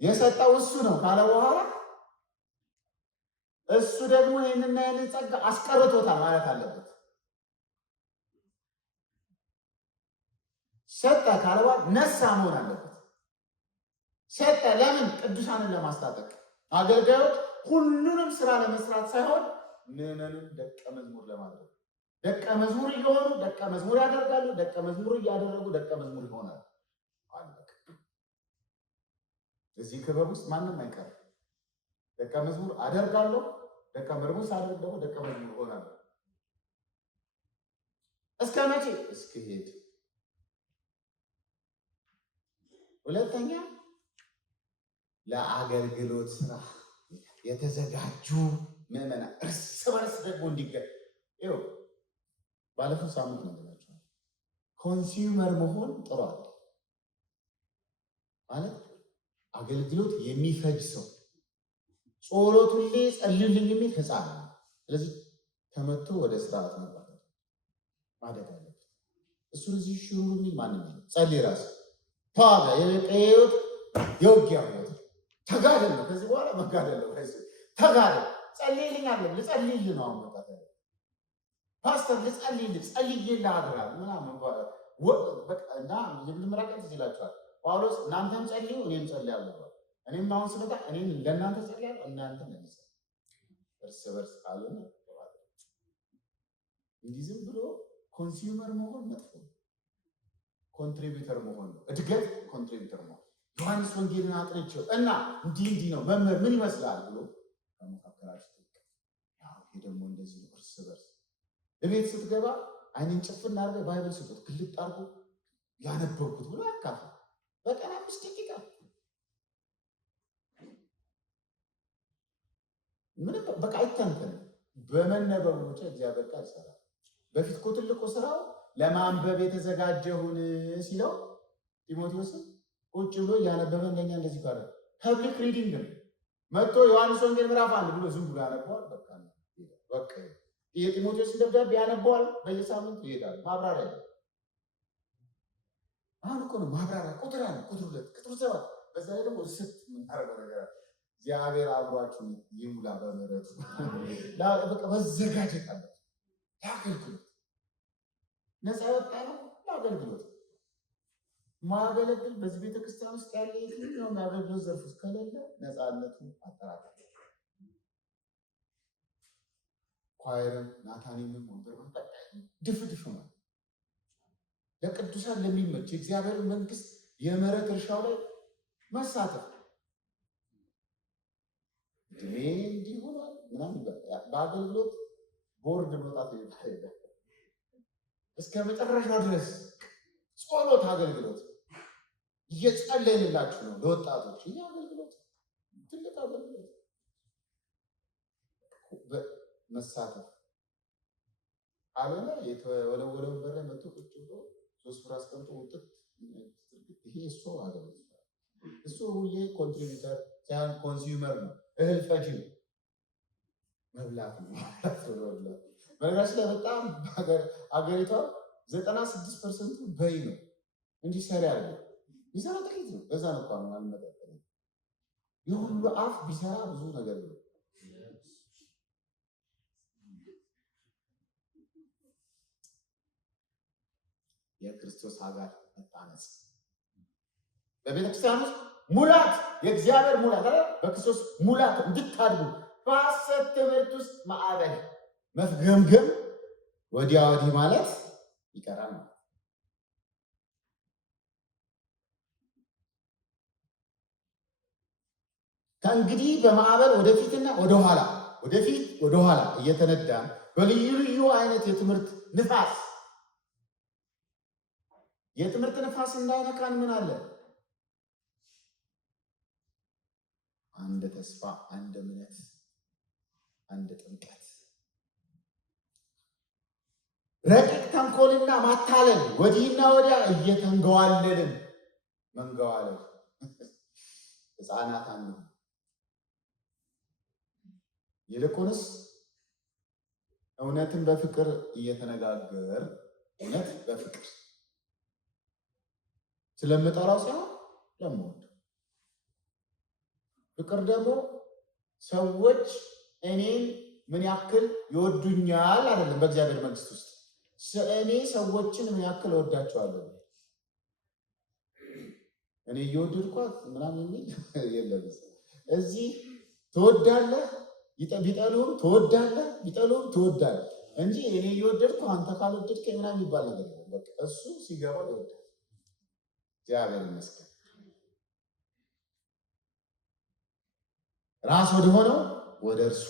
የሰጠው እሱ ነው ካለ በኋላ እሱ ደግሞ ይህንና ይህንን ጸጋ አስቀርቶታል ማለት አለበት። ሰጠ ካለ በኋላ ነሳ መሆን አለበት። ሰጠ ለምን? ቅዱሳንን ለማስታጠቅ አገልጋዮች ሁሉንም ስራ ለመስራት ሳይሆን ምዕመኑን ደቀ መዝሙር ለማድረግ ደቀ መዝሙር እየሆኑ ደቀ መዝሙር ያደርጋሉ። ደቀ መዝሙር እያደረጉ ደቀ መዝሙር ይሆናል። እዚህ ክበብ ውስጥ ማንም አይቀርም። ደቀ መዝሙር አደርጋለሁ፣ ደቀ መዝሙር ሳደርግ ደግሞ ደቀ መዝሙር እሆናለሁ። እስከ መቼ? እስክሄድ። ሁለተኛ ለአገልግሎት ስራ የተዘጋጁ ምዕመናን እርስ በርስ ደግሞ ይኸው ባለፈው ሳምንት ነገራቸዋል። ኮንሱመር መሆን ጥሯል ማለት አገልግሎት የሚፈጅ ሰው ጸሎት ሁሌ ጸልዩልኝ የሚል ሕፃን ነው። ስለዚህ ተመቶ ወደ ስርዓት መግባት ማደግ አለበት። እሱን እዚህ ሽሩ የሚል ማንም የለም። ጸልይ ራስ ታጋ የቀየውት የውጊያ ህይወት ተጋደል ነው። ከዚህ በኋላ መጋደል ነው። ተጋደል ጸልይልኝ አለ ልጸልይልህ ነው። አሁን መጣ ፓስተር ልጸልይልህ ጸልይልህ አድራል ምናምን በቃ እና የምራቀት ይችላችኋል። ጳውሎስ እናንተም ጸልዩ እኔም ጸልያለሁ። እኔም አሁን ስመጣ እኔም ለእናንተ ጸልያለሁ እናንተም ለእኔ እርስ በርስ አሉና እንዲህ ዝም ብሎ ኮንሱመር መሆን መጥፎ ነው። ኮንትሪቢዩተር መሆን ነው እድገት። ኮንትሪቢዩተር መሆን ዮሐንስ ወንጌልን አጥንቼው እና እንዲህ ነው መምህር ምን ይመስላል ብሎ በመካከላችሁ ያው ይሄ ደግሞ እንደዚህ ነው። እርስ በርስ እቤት ስትገባ አይንን ጭፍና አድርገህ ባይብል ስጡት ግልጥ አድርጎ ያነበብኩት ብሎ ያካፍል። በቀን 5 ደቂቃ ምንም በቃ አይታንተን በመነበቡ ብቻ እግዚአብሔር ቃል ይሰራል። በፊት እኮ ትልቁ ስራው ለማንበብ የተዘጋጀሁን ሲለው ጢሞቴዎስን ቁጭ ብሎ እያነበበ እንደኛ እንደዚህ ጋር ፐብሊክ ሪዲንግ ነው። መጥቶ ዮሐንስ ወንጌል ምዕራፍ 1 ብሎ ዝም ብሎ ያነበዋል። በቃ የጢሞቴዎስን ደብዳቤ ያነበዋል። በየሳምንቱ ይሄዳል። ማብራሪያ አሁን እኮ ነው ማብራሪያ ቁጥር 1 ቁጥር 2 ቁጥር 7 በዛ ላይ ደግሞ ስት የምናደርገው ነገር እግዚአብሔር አብሯችሁ ይሙላ በምህረቱ። በቃ መዘጋጀት አለ ለአገልግሎት። ነፃ ወጣ ነው ለአገልግሎት ማገለግል። በዚህ ቤተክርስቲያን ውስጥ ያለ የትኛውም የአገልግሎት ዘርፍ ውስጥ ከሌለ ነፃነቱ አጠራጣሪ። ኳየርም ናታኒምም ወንበርም ድፍድፍ ነው። ለቅዱሳን ለሚመች የእግዚአብሔር መንግስት የምህረት እርሻው ላይ መሳተፍ እድሜ እንዲህ ሆኗል ምናምን በአገልግሎት ቦርድ መውጣት ይባላል። እስከ መጨረሻው ድረስ ጸሎት አገልግሎት እየጸለይንላችሁ ነው። ለወጣቶች ይህ አገልግሎት ትልቅ አገልግሎት መሳተፍ አለና የተወለወለውን በር መጥቶ ቁጭ ብሎ 3 ብር አስቀምጦ ውጥት ይሄ እሱ አገልግሎት እሱ ሁሌ ኮንትሪቢዩተር ሳይሆን ኮንሱመር ነው። እህል ፈጂ ነው። መብላት ነው። በነገራችን ላይ በጣም አገሪቷ 96% በይ ነው እንጂ ሰሪ አለ ቢሰራ ጥቂት ነው። በዛ ነው እንኳን አልመጣጠም የሁሉ አፍ ቢሰራ ብዙ ነገር ነው። የክርስቶስ ሀገር መታነጽ በቤተክርስቲያን ውስጥ ሙላት የእግዚአብሔር ሙላት በክርስቶስ ሙላት እንድታድጉ በሐሰት ትምህርት ውስጥ ማዕበል መፍገምገም ወዲያ ወዲህ ማለት ይቀራል። ከእንግዲህ በማዕበል ወደፊትና ወደኋላ ወደፊት ወደኋላ እየተነዳን በልዩ ልዩ አይነት የትምህርት ንፋስ እንዳይነካን ምን አለ? አንድ ተስፋ፣ አንድ እምነት፣ አንድ ጥምቀት። ረቂቅ ተንኮልና ማታለል ወዲህና ወዲያ እየተንገዋለልን መንገዋለል ሕፃናት አንዱ ይልቁንስ እውነትን በፍቅር እየተነጋገር እውነት በፍቅር ስለምጠራው ሳይሆን ለምወድ ፍቅር ደግሞ ሰዎች እኔን ምን ያክል ይወዱኛል አይደለም። በእግዚአብሔር መንግስት ውስጥ እኔ ሰዎችን ምን ያክል እወዳቸዋለሁ። እኔ እየወደድኳት ምናምን የሚል የለም። እዚህ ትወዳለህ፣ ቢጠሉም ትወዳለህ፣ ቢጠሉም ትወዳለህ እንጂ እኔ እየወደድኩ አንተ ካልወደድከኝ ምናምን የሚባል ነገር የለም። በቃ እሱ ሲገባ ይወዳል። እግዚአብሔር ይመስገን። ራስ ወደ ሆነው ወደ እርሱ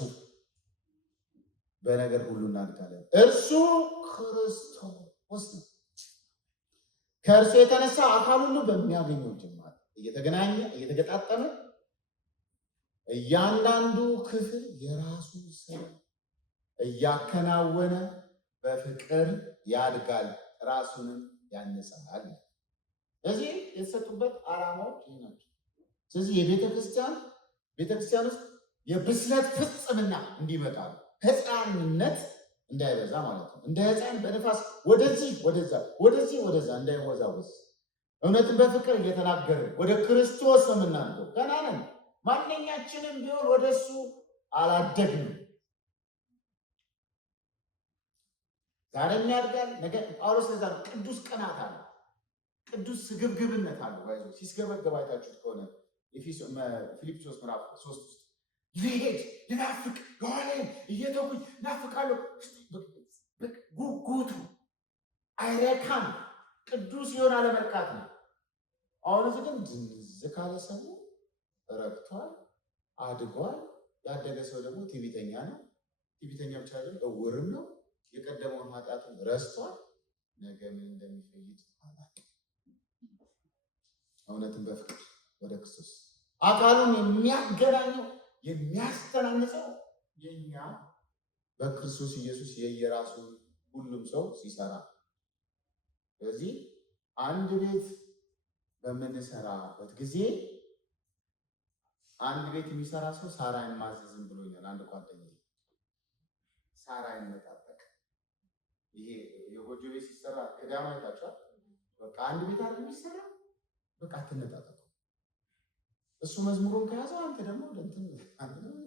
በነገር ሁሉ እናድጋለን። እርሱ ክርስቶስ ነው። ከእርሱ የተነሳ አካል ሁሉ በሚያገኘው ጅማት እየተገናኘ እየተገጣጠመ እያንዳንዱ ክፍል የራሱ ስራ እያከናወነ በፍቅር ያድጋል፣ ራሱንም ያነጻል። ስለዚህ የተሰጡበት ዓላማዎች ይህ ናቸው። ስለዚህ ቤተክርስቲያን ውስጥ የብስለት ፍጽምና እንዲመጣ ነው። ሕፃንነት እንዳይበዛ ማለት ነው። እንደ ሕፃን በነፋስ ወደዚህ ወደዛ ወደዚህ ወደዛ እንዳይወዛወዝ እውነትን በፍቅር እየተናገርን ወደ ክርስቶስ የምናንገው ገና ነን። ማንኛችንም ቢሆን ወደ እሱ አላደግንም። ዛሬም ያድጋል ነገ። ጳውሎስ ለዛ ቅዱስ ቅናት አለ፣ ቅዱስ ስግብግብነት አለ። ባይዞ ሲስገበገብ አይታችሁት ከሆነ ፊልጵስዩስ ምዕራፍ 3 ውስጥ ልሄድ ልናፍቅ የኋላዬን እየተውኩኝ ናፍቃለሁ። ጉጉቱ አይረካም። ቅዱስ የሆነ አለመርካት ነው። አሁን እዚህ ግን ዝዝ ካለ ሰው ረክቷል፣ አድጓል። ያደገ ሰው ደግሞ ትዕቢተኛ ነው። ትዕቢተኛ ብቻ አይደለም እውርም ነው። የቀደመውን ኃጢአቱን ረስቷል። ነገ ምን እንደሚፈይድ አላውቅም። እውነትን በፍቅር ወደ ክርስቶስ አካሉን የሚያገናኘው የሚያስተናንጸው የኛ በክርስቶስ ኢየሱስ የየራሱ ሁሉም ሰው ሲሰራ። ስለዚህ አንድ ቤት በምንሰራበት ጊዜ አንድ ቤት የሚሰራ ሰው ሳራን ማዘዝም ብሎኛል። አንድ ጓደኛ ሳራን መጣበቅ። ይሄ የጎጆ ቤት ሲሰራ ቅዳማ አይታችኋል። በቃ አንድ ቤት አይደል የሚሰራ፣ በቃ አትነጣጠቁ። እሱ መዝሙሩን ከያዘው አንተ ደግሞ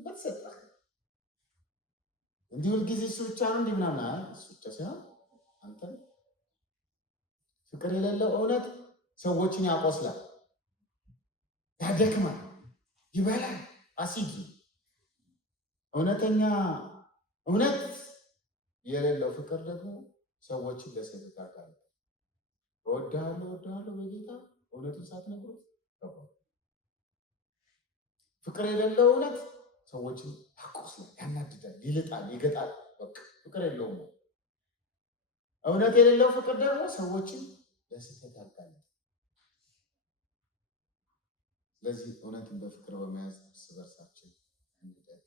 በተሰጠ እንዲህ ሁልጊዜ እሱ ብቻ ነው እንዲህ ምናምን እሱ ብቻ ሳይሆን አንተ ፍቅር የሌለው እውነት ሰዎችን ያቆስላል፣ ያደክማል፣ ይበላል፣ አሲድ። እውነተኛ እውነት የሌለው ፍቅር ደግሞ ሰዎችን ለስህተት ይዳርጋል። እወድሃለሁ እወድሃለሁ በጌታ እውነቱን ሳትነግሩት ፍቅር የሌለው እውነት ሰዎችን ያቆስላል፣ ያናድዳል፣ ይልጣል፣ ይገጣል። በቃ ፍቅር የለውም። እውነት የሌለው ፍቅር ደግሞ ሰዎችን ለስህተት ያጋልጣል። ስለዚህ እውነትን በፍቅር በመያዝ እርስ በርሳችን እንደግ።